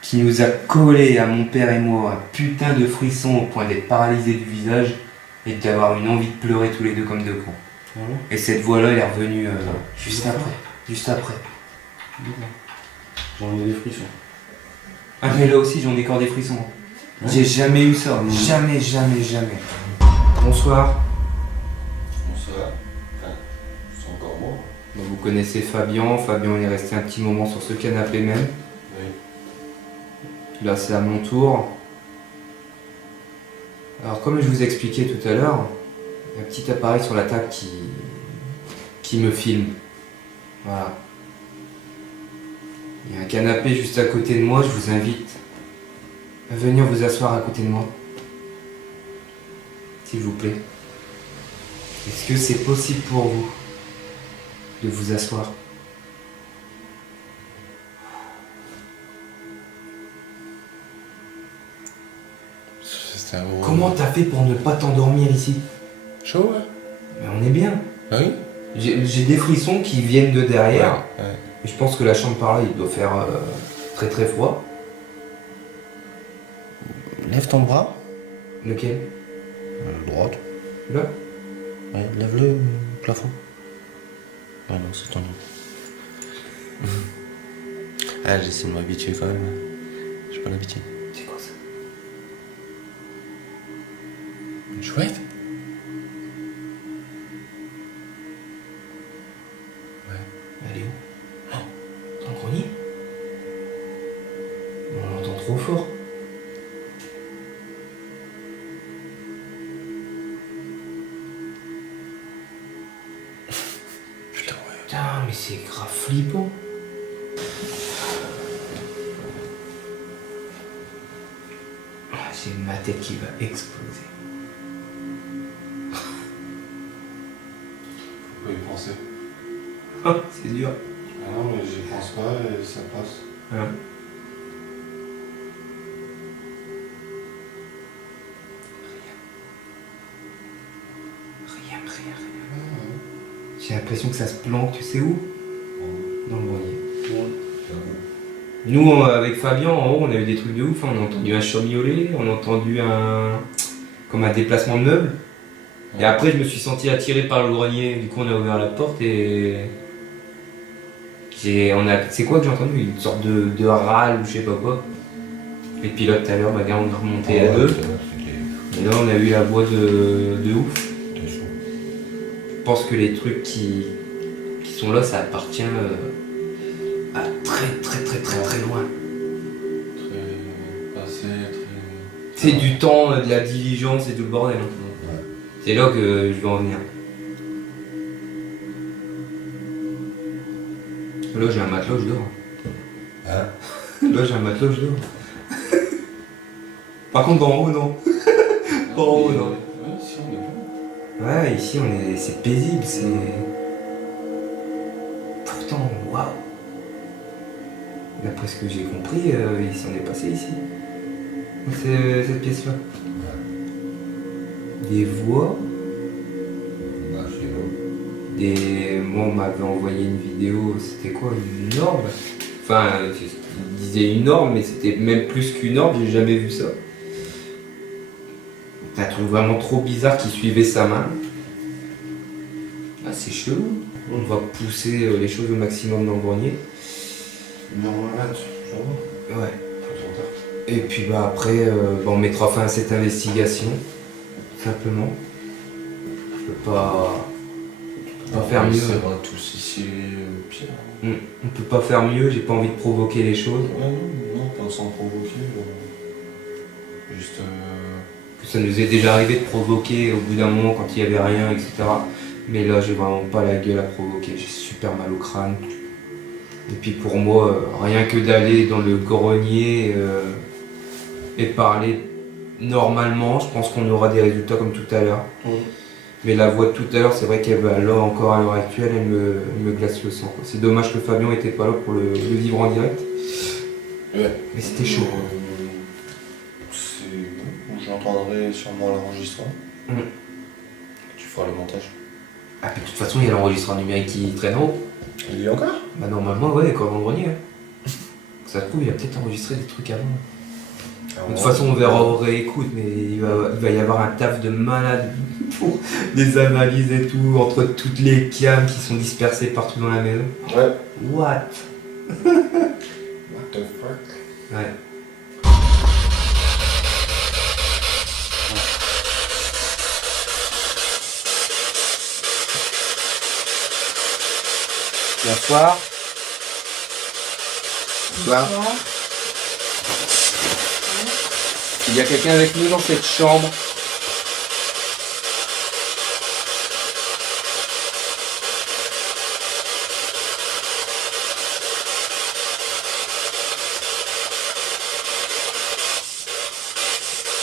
qui nous a collé à mon père et moi un putain de frisson au point d'être paralysés du visage et d'avoir une envie de pleurer tous les deux comme deux cons. Et cette voix-là, elle est revenue juste après. Juste après. J'en ai des frissons. Ah mais là aussi j'en ai encore des frissons. J'ai jamais eu ça. Jamais, jamais, jamais. Bonsoir. Bonsoir. C'est encore moi. Donc, vous connaissez Fabien. Fabien est resté un petit moment sur ce canapé même. Oui. Là c'est à mon tour. Alors comme je vous expliquais tout à l'heure, il y a un petit appareil sur la table qui me filme. Voilà. Il y a un canapé juste à côté de moi, je vous invite à venir vous asseoir à côté de moi. S'il vous plaît. Est-ce que c'est possible pour vous de vous asseoir ? C'était un gros... Comment t'as fait pour ne pas t'endormir ici ? Chaud, ouais. Mais on est bien. Ah oui. J'ai des frissons qui viennent de derrière. Ouais. Et je pense que la chambre par là, il doit faire très très froid. Lève ton bras. Lequel ? Droite. Là ? Ouais, lève-le au plafond. Ah non, c'est ton nom. Ah, j'essaie de m'habituer quand même. J'ai pas l'habitude. C'est quoi ça ? Une chouette. Elle est où ? Dans le grenier ? On l'entend trop fort. Putain, ouais. Putain, mais c'est grave flippant. Ah, j'ai ma tête qui va exploser. Faut pas y penser. Ah, c'est dur. Ah non, mais j'y pense pas et ça passe. Hein. Rien. J'ai l'impression que ça se planque, tu sais où ? Dans le grenier. Nous, avec Fabien, en haut, on a eu des trucs de ouf. On a entendu un chamiolet, on a entendu comme un déplacement de meubles. Et après, je me suis senti attiré par le grenier. Du coup, on a ouvert la porte et... C'est quoi que j'ai entendu ? Une sorte de râle ou je sais pas quoi. Et puis là, tout à l'heure, on est remonté à deux. Et là, on a eu la voix de ouf. Je pense que les trucs qui sont là, ça appartient à très loin. Très passé, très... C'est du temps, de la diligence et tout le bordel. Hein. C'est là que je vais en venir. Là, j'ai un matelas, je dors. Hein ? Là, j'ai un matelas, je dors. Par contre, en haut, non. Pas en haut, non. Ouais, si, on est bon. Ouais, ici, c'est paisible, c'est... Pourtant, waouh. D'après ce que j'ai compris, il s'en est passé ici. C'est cette pièce-là. Des voix, Bah, c'est bon. moi on m'avait envoyé une vidéo, c'était quoi, une orbe ? Enfin, il disait une orbe, mais c'était même plus qu'une orbe, j'ai jamais vu ça. Un truc vraiment trop bizarre qui suivait sa main. Ah, c'est chelou. On va pousser les choses au maximum dans le grenier. Numéro 1 match, ça va. Ouais. Faut s'en taire. Et puis bah après, on mettra fin à cette investigation, simplement. Je peux pas faire mieux. Ça va tous ici, Pierre. On peut pas faire mieux, j'ai pas envie de provoquer les choses. Ouais, non, pas sans provoquer. Juste... Ça nous est déjà arrivé de provoquer au bout d'un moment quand il y avait rien, etc. Mais là, j'ai vraiment pas la gueule à provoquer, j'ai super mal au crâne. Et puis pour moi, rien que d'aller dans le grenier, et parler normalement, je pense qu'on aura des résultats comme tout à l'heure. Mais la voix de tout à l'heure, c'est vrai qu'elle là encore à l'heure actuelle, elle me glace le sang, quoi. C'est dommage que Fabien n'était pas là pour le vivre en direct. Ouais. Mais c'était chaud. J'entendrai sûrement l'enregistrement. Mm. Tu feras le montage. Ah, mais de toute façon, il y a l'enregistreur numérique qui traîne en haut. Il y a encore? Bah normalement, ouais, comme dans le grenier. Hein. Ça se trouve, il a peut-être enregistré des trucs avant. De toute façon, on verra au réécoute, mais il va y avoir un taf de malade pour des analyses et tout, entre toutes les cams qui sont dispersées partout dans la maison. Ouais. What? What the fuck? Ouais. Bonsoir. Bonsoir. Il y a quelqu'un avec nous dans cette chambre.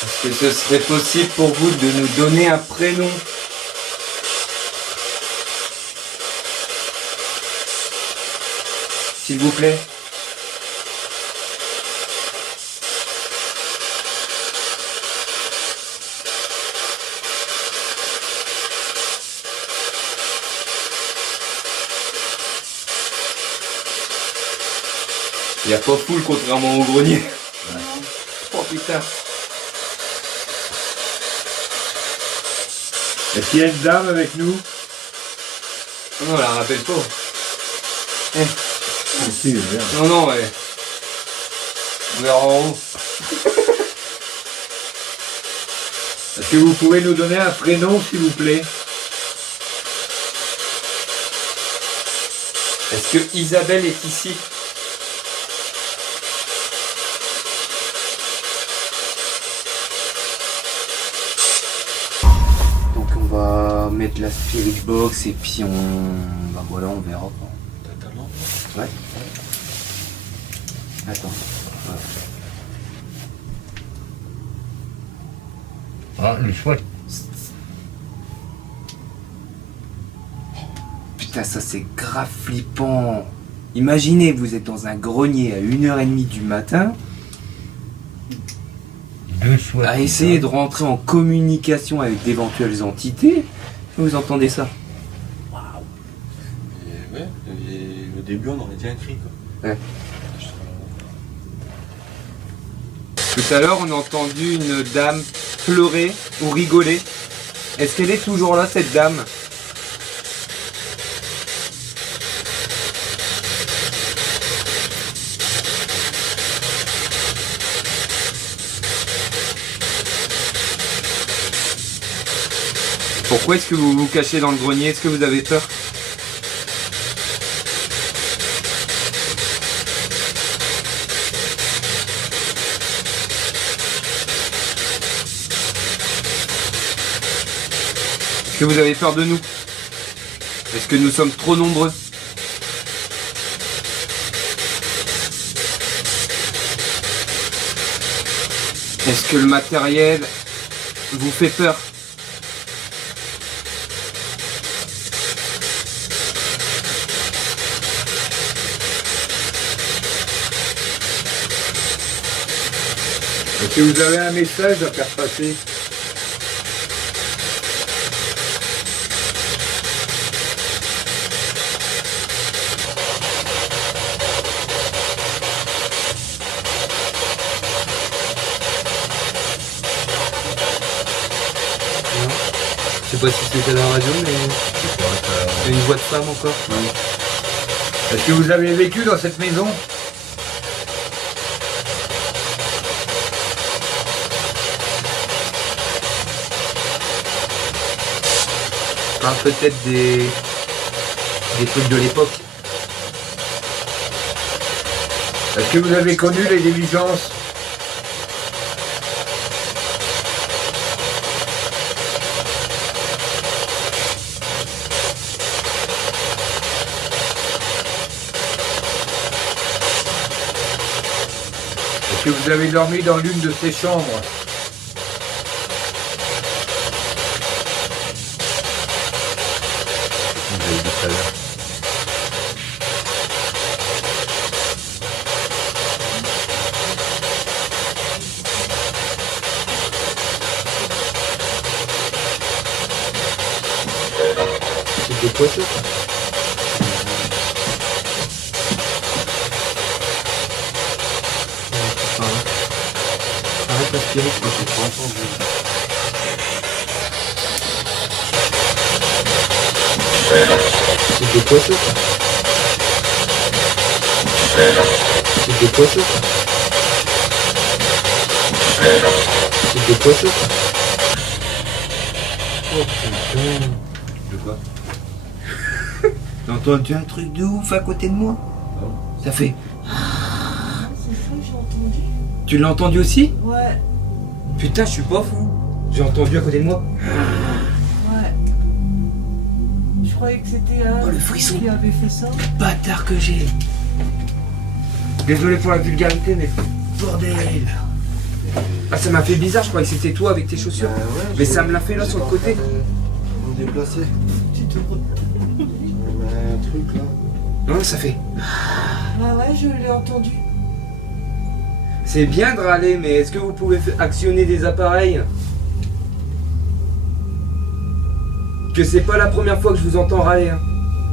Est-ce que ce serait possible pour vous de nous donner un prénom? S'il vous plaît. Il n'y a pas foule contrairement au grenier. Oh putain. Est-ce qu'il y a une dame avec nous? Non, on la rappelle pas. Eh. Si, bien. Non, non, ouais. On verra en haut. Est-ce que vous pouvez nous donner un prénom, s'il vous plaît? Est-ce que Isabelle est ici? Donc on va mettre la spirit box et puis bah voilà, on verra. Ouais. Attends. Voilà. Ah, le chouette. Putain, ça c'est grave flippant. Imaginez, vous êtes dans un grenier à 1h30 du matin, Deux chouettes. à essayer de rentrer en communication avec d'éventuelles entités. Vous entendez ça? Et ouais, et le début on aurait dit un cri quoi. Ouais. Tout à l'heure, on a entendu une dame pleurer ou rigoler. Est-ce qu'elle est toujours là, cette dame? Pourquoi est-ce que vous vous cachez dans le grenier? Est-ce que vous avez peur? Est-ce que vous avez peur de nous? Est-ce que nous sommes trop nombreux? Est-ce que le matériel vous fait peur? Est-ce que vous avez un message à faire passer? Je sais pas si c'était à la radio, mais il y a une voix de femme encore. Est-ce que vous avez vécu dans cette maison? Ah, peut-être des trucs de l'époque. Est-ce que vous avez connu les diligences? Est-ce que vous avez dormi dans l'une de ces chambres. Vous avez dit tout à l'heure. C'est de quoi ça? Arrête d'aspirer, je crois que j'ai pas entendu. C'est de quoi ça? C'est de quoi ça? C'est de quoi ça? Oh putain. De quoi? T'as entendu un truc de ouf à côté de moi? Non. Ça fait. C'est ça que j'ai entendu. Tu l'as entendu aussi? Ouais, Putain, je suis pas fou. J'ai entendu à côté de moi. ouais. Je croyais que c'était Oh, le frisson. qui avait fait ça. Bâtard que j'ai. Désolé pour la vulgarité, mais bordel. Ah, ça m'a fait bizarre, je croyais que c'était toi avec tes chaussures. Mais ça me l'a fait là sur le côté. Me déplacer. Tu te re- Un truc là. Non, ça fait. Ah ouais, je l'ai entendu. C'est bien de râler, mais est-ce que vous pouvez actionner des appareils? Que c'est pas la première fois que je vous entends râler. Hein.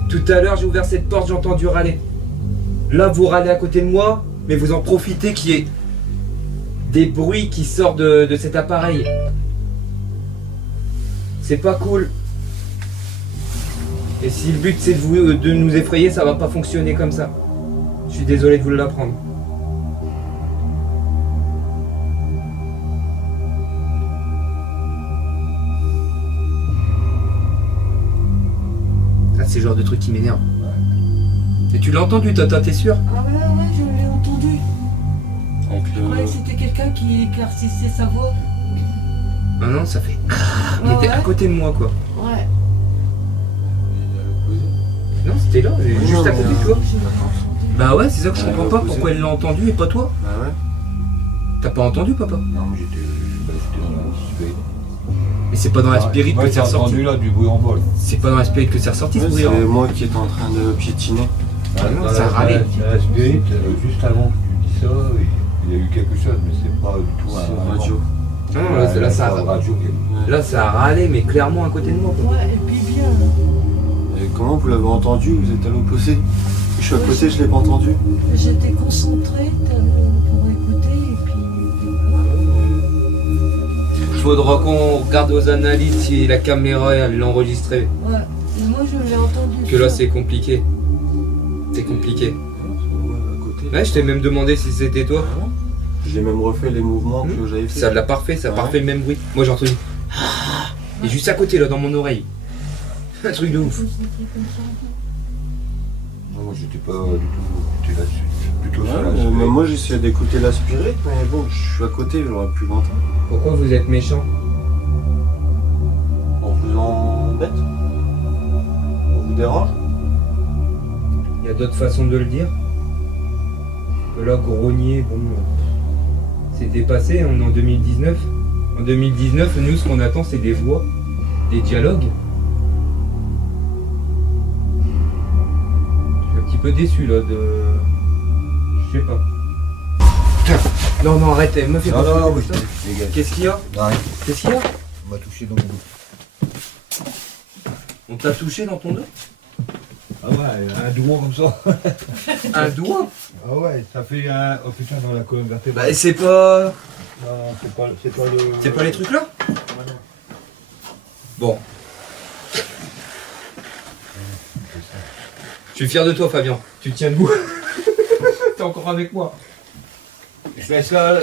Tout à l'heure, j'ai ouvert cette porte, j'ai entendu râler. Là, vous râlez à côté de moi, mais vous en profitez qu'il y ait des bruits qui sortent de cet appareil. C'est pas cool. Et si le but c'est de nous effrayer, ça va pas fonctionner comme ça. Je suis désolé de vous l'apprendre. Ah, c'est le genre de truc qui m'énerve. Et tu l'as entendu, Tata, t'es sûr? Ah ouais, ouais, je l'ai entendu. Donc Je croyais que c'était quelqu'un qui éclaircissait sa voix. Ah non, ça fait. Il Ah était ouais. à côté de moi, quoi. Ouais. Non, c'était là, juste à côté de toi. Je l'ai entendu. Bah ouais, c'est ça que je Ouais, comprends pas. l'opposé. Pourquoi elle l'a entendu et pas toi? Bah ouais. T'as pas entendu, papa? Non, mais j'étais dans la spirit. Mais c'est pas dans la spirit Moi, que j'ai c'est ressorti. entendu là du bruit en vol. C'est pas dans la spirit que c'est ressorti, ce Ouais, bruit. c'est hein. moi qui étais en train de piétiner. non, ça râlait. La spirit, juste avant que tu dis ça, il y a eu quelque chose, mais c'est pas du tout C'est radio. Non, là, ça a... radio. Là, ça a râlé, mais clairement à côté de moi. Quoi. Ouais, et puis bien. Et comment vous l'avez entendu? Vous êtes à l'opposé. Je suis à côté, je l'ai pas entendu. J'étais concentrée pour écouter et puis. Faudra qu'on regarde aux analyses si la caméra elle l'a enregistré. Ouais. Et moi je l'ai entendu. Que là, ça. c'est compliqué. C'est compliqué. Ouais, à côté. Ouais, je t'ai même demandé si c'était toi. J'ai même refait les mouvements que j'avais fait. Ça l'a parfait, ça a Ouais. parfait le même bruit. Moi, j'ai entendu. Et juste à côté, là, dans mon oreille. Un truc de ouf. Non, moi j'étais pas du tout. J'étais là-dessus. Plutôt Ouais, sur la mais spirit. moi j'essayais d'écouter la spirit, mais bon, je suis à côté, j'aurais pu l'entendre. Pourquoi vous êtes méchant? On vous embête? On vous dérange? Il y a d'autres façons de le dire. Que là, grogner, bon. C'est dépassé, on est en 2019. En 2019, nous, ce qu'on attend, c'est des voix, des dialogues. Je suis un petit peu déçu là de. Je sais pas. Non, non, arrête, me fais Non, pas non, non, comme mais ça. dégage. Qu'est-ce qu'il y a? Arrête. Qu'est-ce qu'il y a? On m'a touché dans mon dos. On t'a touché dans ton dos? Ah ouais, un doigt comme ça. Un doigt? Ah ouais, ça fait un. Oh putain, dans la colonne vertébrale. Bah, c'est pas. Non, c'est pas le. C'est pas les trucs là? Bon. Je suis fier de toi, Fabien. Tu tiens debout. T'es encore avec moi. Je laisse la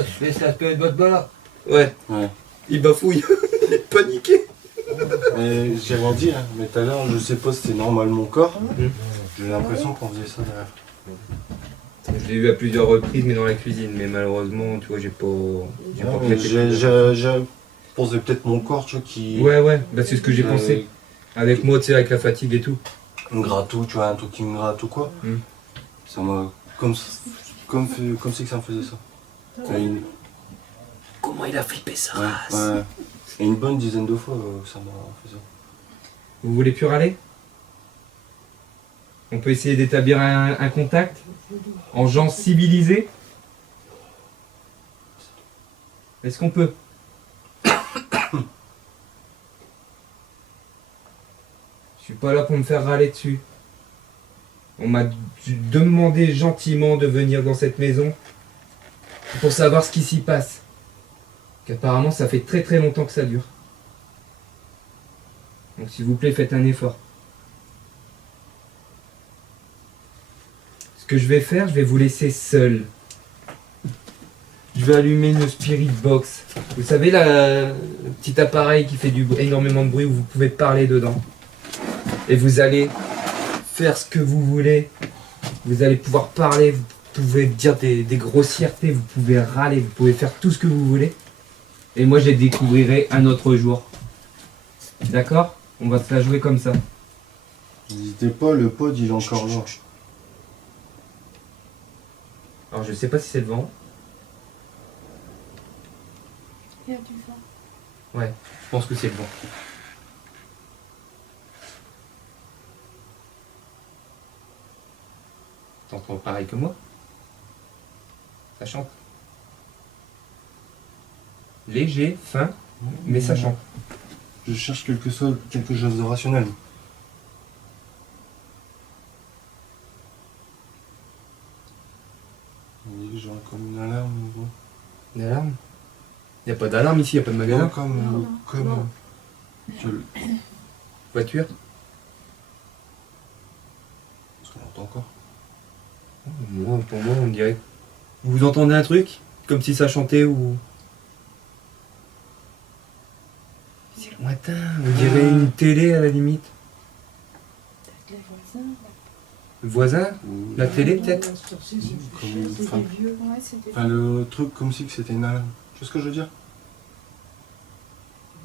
spirit de là. Ouais. Ouais. Il bafouille. Il est paniqué. Mais j'ai rien dit, hein. Mais tout à l'heure, je sais pas si c'était normal mon corps. Mhm. J'ai l'impression qu'on faisait ça derrière. Je l'ai eu à plusieurs reprises, mais dans la cuisine. Mais malheureusement, tu vois, j'ai pas Ouais, mais prêté. j'ai pensé peut-être mon corps, tu vois, qui Ouais, ouais. Bah, c'est ce que j'ai Euh, pensé. Avec moi, tu sais, avec la fatigue et tout. me gratte ou, tu vois, un truc qui me gratte ou quoi. Mhm. Ça m'a. Comme c'est que ça me faisait ça. Enfin, Comment il a flippé ça? ouais. Et une bonne dizaine de fois, ça m'a fait ça. Vous voulez plus râler? On peut essayer d'établir un contact en gens civilisés? Est-ce qu'on peut? Je suis pas là pour me faire râler dessus. On m'a demandé gentiment de venir dans cette maison pour savoir ce qui s'y passe. Qu'apparemment ça fait très très longtemps que ça dure. Donc s'il vous plaît, faites un effort. Ce que je vais faire, je vais vous laisser seul. Je vais allumer une spirit box. Vous savez, le petit appareil qui fait énormément de bruit où vous pouvez parler dedans. Et vous allez faire ce que vous voulez. Vous allez pouvoir parler, vous pouvez dire des grossièretés, vous pouvez râler, vous pouvez faire tout ce que vous voulez. Et moi, je les découvrirai un autre jour. D'accord? On va se la jouer comme ça. N'hésitez pas, le pod il est encore là. Alors, je sais pas si c'est le vent. Il y a du vent. Ouais, je pense que c'est le vent. T'entends pareil que moi? Ça chante. Léger, fin, mais ça chante. Je cherche quelque chose de rationnel. Oui, genre comme une alarme. Bon. Une alarme? Il n'y a pas d'alarme ici, il n'y a pas de Non, magasin. comme Voiture? Est-ce qu'on entend encore? Moi, pour moi, on dirait. Vous entendez un truc? Comme si ça chantait ou. C'est lointain, on dirait une télé à la limite. Peut-être les voisins. Le voisin? La télé peut-être? Enfin, Ouais, c'est des enfin, le truc comme si que c'était une alarme. Tu vois ce que je veux dire?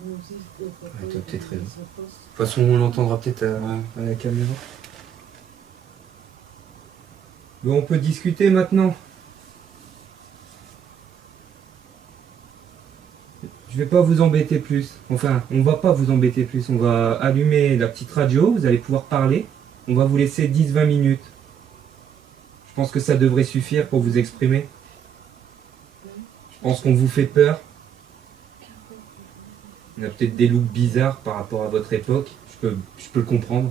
Ouais, t'as peut-être raison. De toute façon, on l'entendra peut-être à la caméra. Bon, on peut discuter maintenant. Je vais pas vous embêter plus. Enfin, on va pas vous embêter plus. On va allumer la petite radio, vous allez pouvoir parler. On va vous laisser 10-20 minutes. Je pense que ça devrait suffire pour vous exprimer. Je pense qu'on vous fait peur. On a peut-être des looks bizarres par rapport à votre époque. Je peux le comprendre.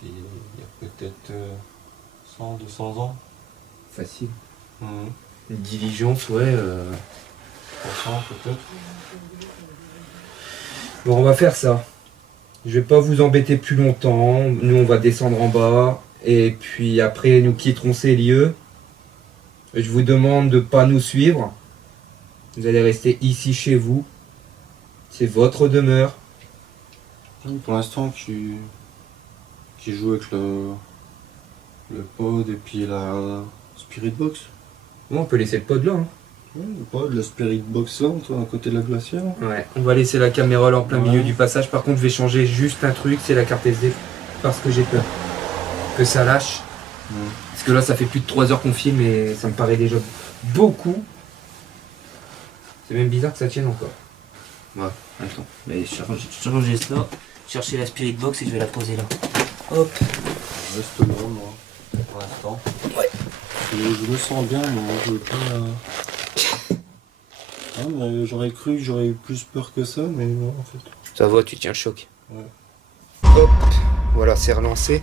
Puis, il y a peut-être 100, 200 ans. Facile. Mhm. Une diligence, ouais. 300 peut-être. Bon, on va faire ça. Je vais pas vous embêter plus longtemps. Nous, on va descendre en bas. Et puis après, nous quitterons ces lieux. Je vous demande de pas nous suivre. Vous allez rester ici chez vous. C'est votre demeure. Pour l'instant, qui joue avec le pod et puis la spirit box. Bon, on peut laisser le pod là. Hein. Ouais, le pod, la spirit box là, à côté de la glacière. Ouais, on va laisser la caméra là en plein milieu Ouais. du passage. Par contre, je vais changer juste un truc, c'est la carte SD. Parce que j'ai peur que ça lâche. Ouais. Parce que là, ça fait plus de 3 heures qu'on filme et ça me paraît déjà beaucoup. C'est même bizarre que ça tienne encore. Ouais, attends. Mais changer ça, chercher la spirit box et je vais la poser là. Hop. Je reste là, moi, pour l'instant. Ouais. Je me sens bien, mais je veux pas. Ah, mais j'aurais cru que j'aurais eu plus peur que ça, mais non, en fait. Ça va, tu tiens le choc. Ouais. Hop. Voilà, c'est relancé.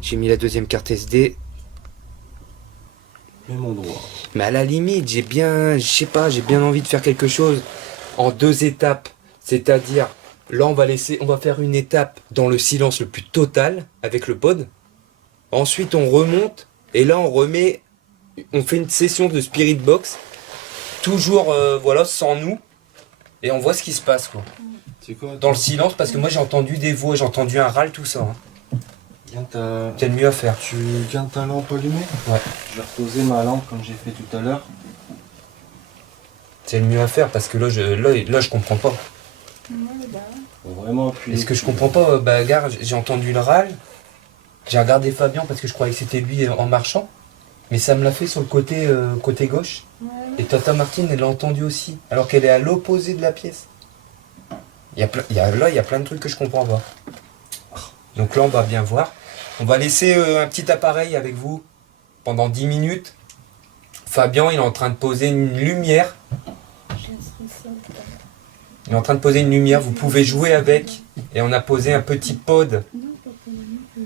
J'ai mis la deuxième carte SD. Même endroit. Mais à la limite, j'ai bien envie de faire quelque chose en 2 étapes. C'est-à-dire, là, on va faire une étape dans le silence le plus total avec le pod. Ensuite, on remonte et là, on fait une session de Spirit Box. Toujours, voilà, sans nous. Et on voit ce qui se passe, quoi. C'est quoi? Dans le silence, parce que moi, j'ai entendu des voix, j'ai entendu un râle, tout ça. Hein. T'as le mieux à faire. Tu gardes ta lampe allumée? Ouais. Je vais reposer ma lampe comme j'ai fait tout à l'heure. C'est le mieux à faire, parce que là, je comprends pas. Ouais, bah, Faut vraiment appuyer. Et ce que je comprends pas, gare, j'ai entendu le râle. J'ai regardé Fabien parce que je croyais que c'était lui en marchant. Mais ça me l'a fait sur le côté gauche. Et Tata Martine, elle l'a entendu aussi. Alors qu'elle est à l'opposé de la pièce. Là, il y a plein de trucs que je comprends pas. Donc là, on va bien voir. On va laisser un petit appareil avec vous pendant 10 minutes. Fabien, il est en train de poser une lumière. Il est en train de poser une lumière. Vous pouvez jouer avec. Et on a posé un petit pod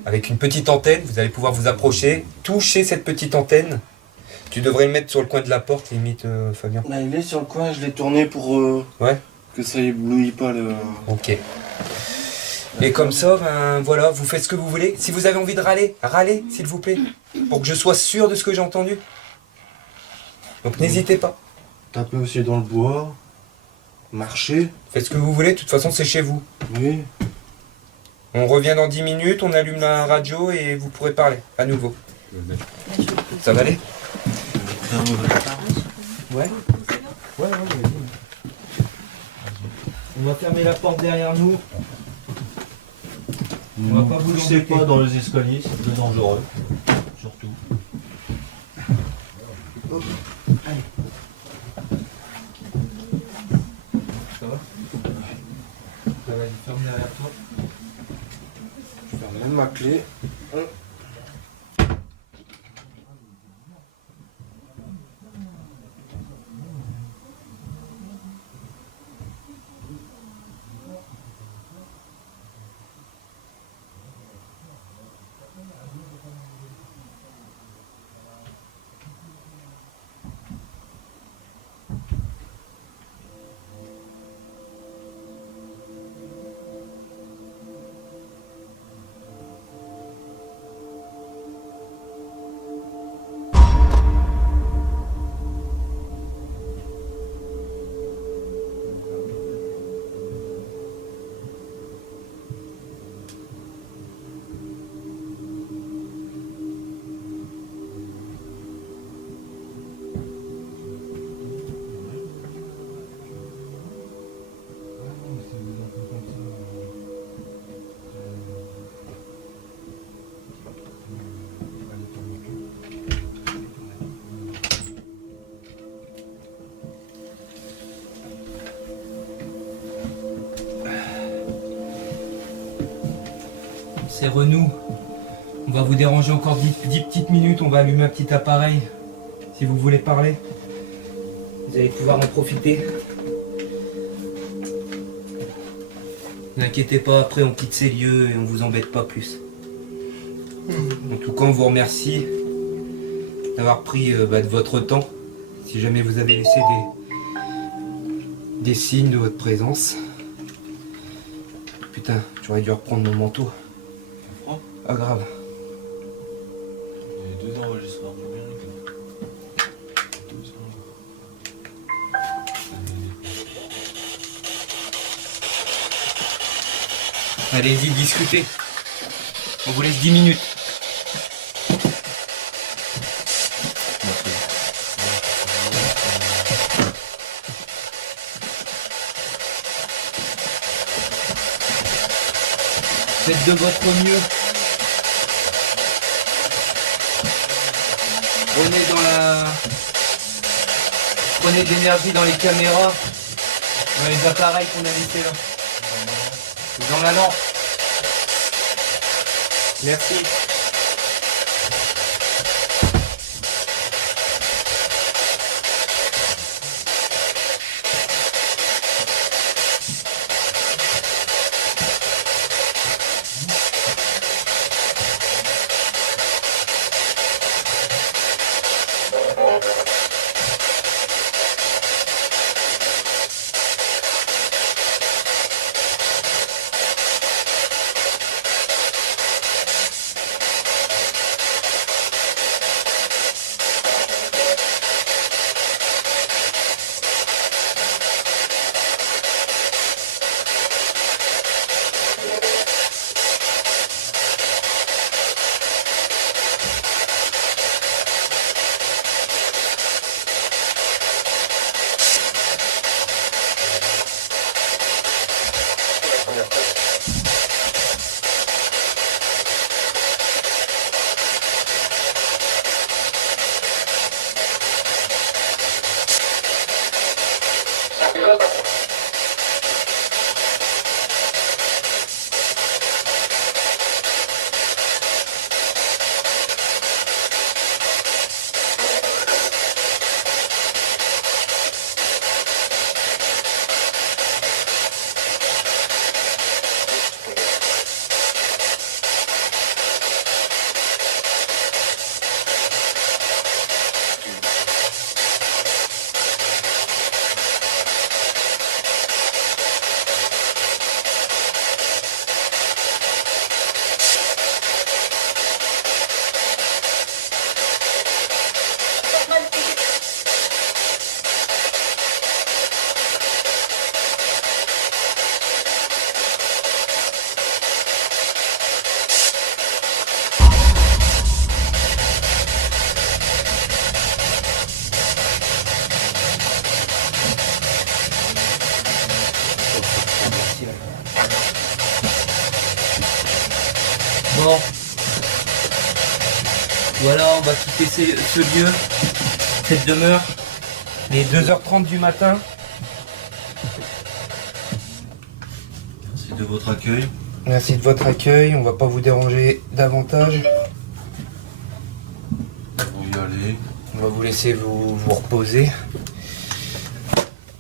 avec une petite antenne. Vous allez pouvoir vous approcher, toucher cette petite antenne. Tu devrais le mettre sur le coin de la porte, limite, Fabien. Là, il est sur le coin, je l'ai tourné pour Ouais. que ça éblouit pas le... Ok. Et comme ça, ben voilà, vous faites ce que vous voulez. Si vous avez envie de râler, râlez, s'il vous plaît. Pour que je sois sûr de ce que j'ai entendu. Donc n'hésitez pas. Taper aussi dans le bois, marcher, Faites ce que vous voulez, de toute façon c'est chez vous. oui. On revient dans 10 minutes, on allume la radio et vous pourrez parler à nouveau. Ça va aller? Ouais. Ouais, on va fermer la porte derrière nous. On va pas vous poussez embêter. pas dans les escaliers, c'est très dangereux. Surtout. Ça va? Ça va, ferme derrière toi. Je ferme même ma clé. C'est Renou. On va vous déranger encore 10 petites minutes, on va allumer un petit appareil. Si vous voulez parler, vous allez pouvoir en profiter. N'inquiétez pas, après on quitte ces lieux et on vous embête pas plus. En tout cas, on vous remercie d'avoir pris de votre temps. Si jamais vous avez laissé des signes de votre présence. Putain, j'aurais dû reprendre mon manteau. Ah grave. Il y a 2 enregistrements, faut bien les Allez-y, discutez. On vous laisse 10 minutes. Faites de votre mieux. Prenez de l'énergie dans les caméras, dans les appareils qu'on a laissés là. Dans la lampe. Merci. Bon. Voilà, on va quitter ce lieu, cette demeure, les 2h30 du matin. Merci de votre accueil. Merci de votre accueil, on va pas vous déranger davantage. Vous y allez, On va vous laisser vous reposer.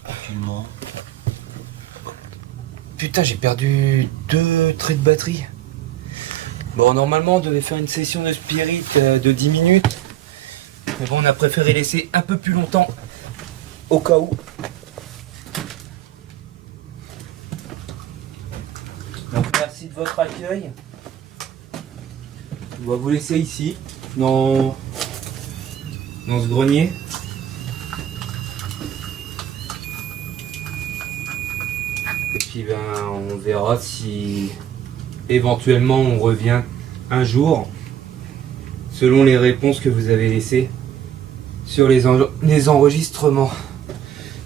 tranquillement. Putain, j'ai perdu 2 traits de batterie. Bon, normalement, on devait faire une session de spirit de 10 minutes. Mais bon, on a préféré laisser un peu plus longtemps au cas où. Donc, merci de votre accueil. On va vous laisser ici, dans ce grenier. Et puis ben, on verra si éventuellement on revient un jour, selon les réponses que vous avez laissées sur les enregistrements.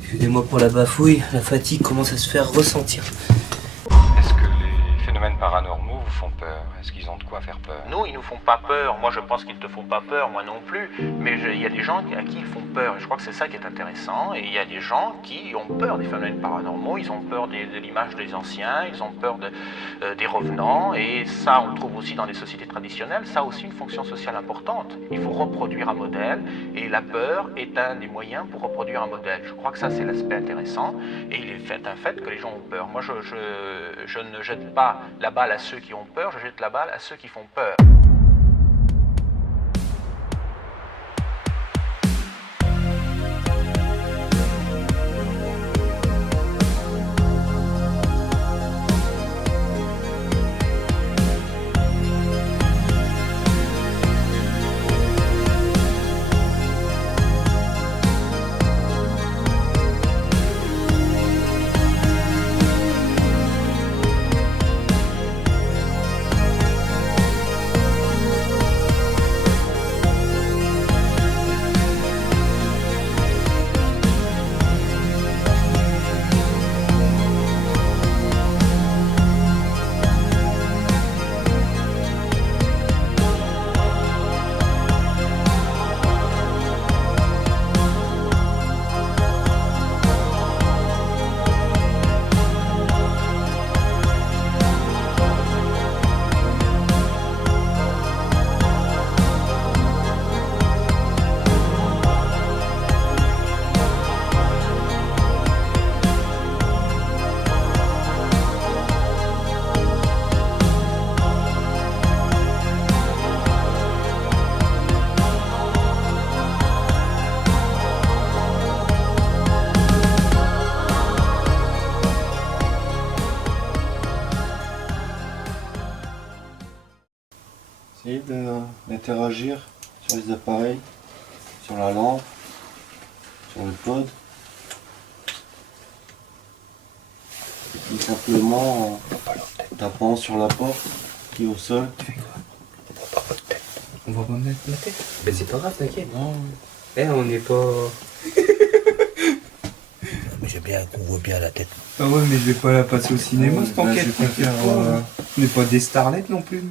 Excusez-moi pour la bafouille, la fatigue commence à se faire ressentir. Est-ce que les phénomènes paranormaux vous font peur? Est-ce qu'ils ont de quoi faire peur? Non, ils nous font pas peur. Moi, je pense qu'ils te font pas peur, moi non plus. Mais il y a des gens à qui ils font peur. Et je crois que c'est ça qui est intéressant. Et il y a des gens qui ont peur des phénomènes paranormaux. Ils ont peur de l'image des anciens. Ils ont peur des revenants. Et ça, on le trouve aussi dans les sociétés traditionnelles. Ça a aussi une fonction sociale importante. Il faut reproduire un modèle. Et la peur est un des moyens pour reproduire un modèle. Je crois que ça, c'est l'aspect intéressant. Et il est un fait que les gens ont peur. Moi, je ne jette pas la balle à ceux qui ont peur. Je jette la balle à ceux qui font peur. Essayez d'interagir sur les appareils, sur la lampe, sur le pod. Tout simplement en tapant sur la porte qui est au sol. On va pas mettre la tête. Mais c'est pas grave, t'inquiète. Non. On n'est pas... Mais j'aime bien qu'on voit bien la tête. Ah ouais, mais je vais pas la passer au cinéma, cette Là, enquête. je préfère, On n'est pas des starlets non plus.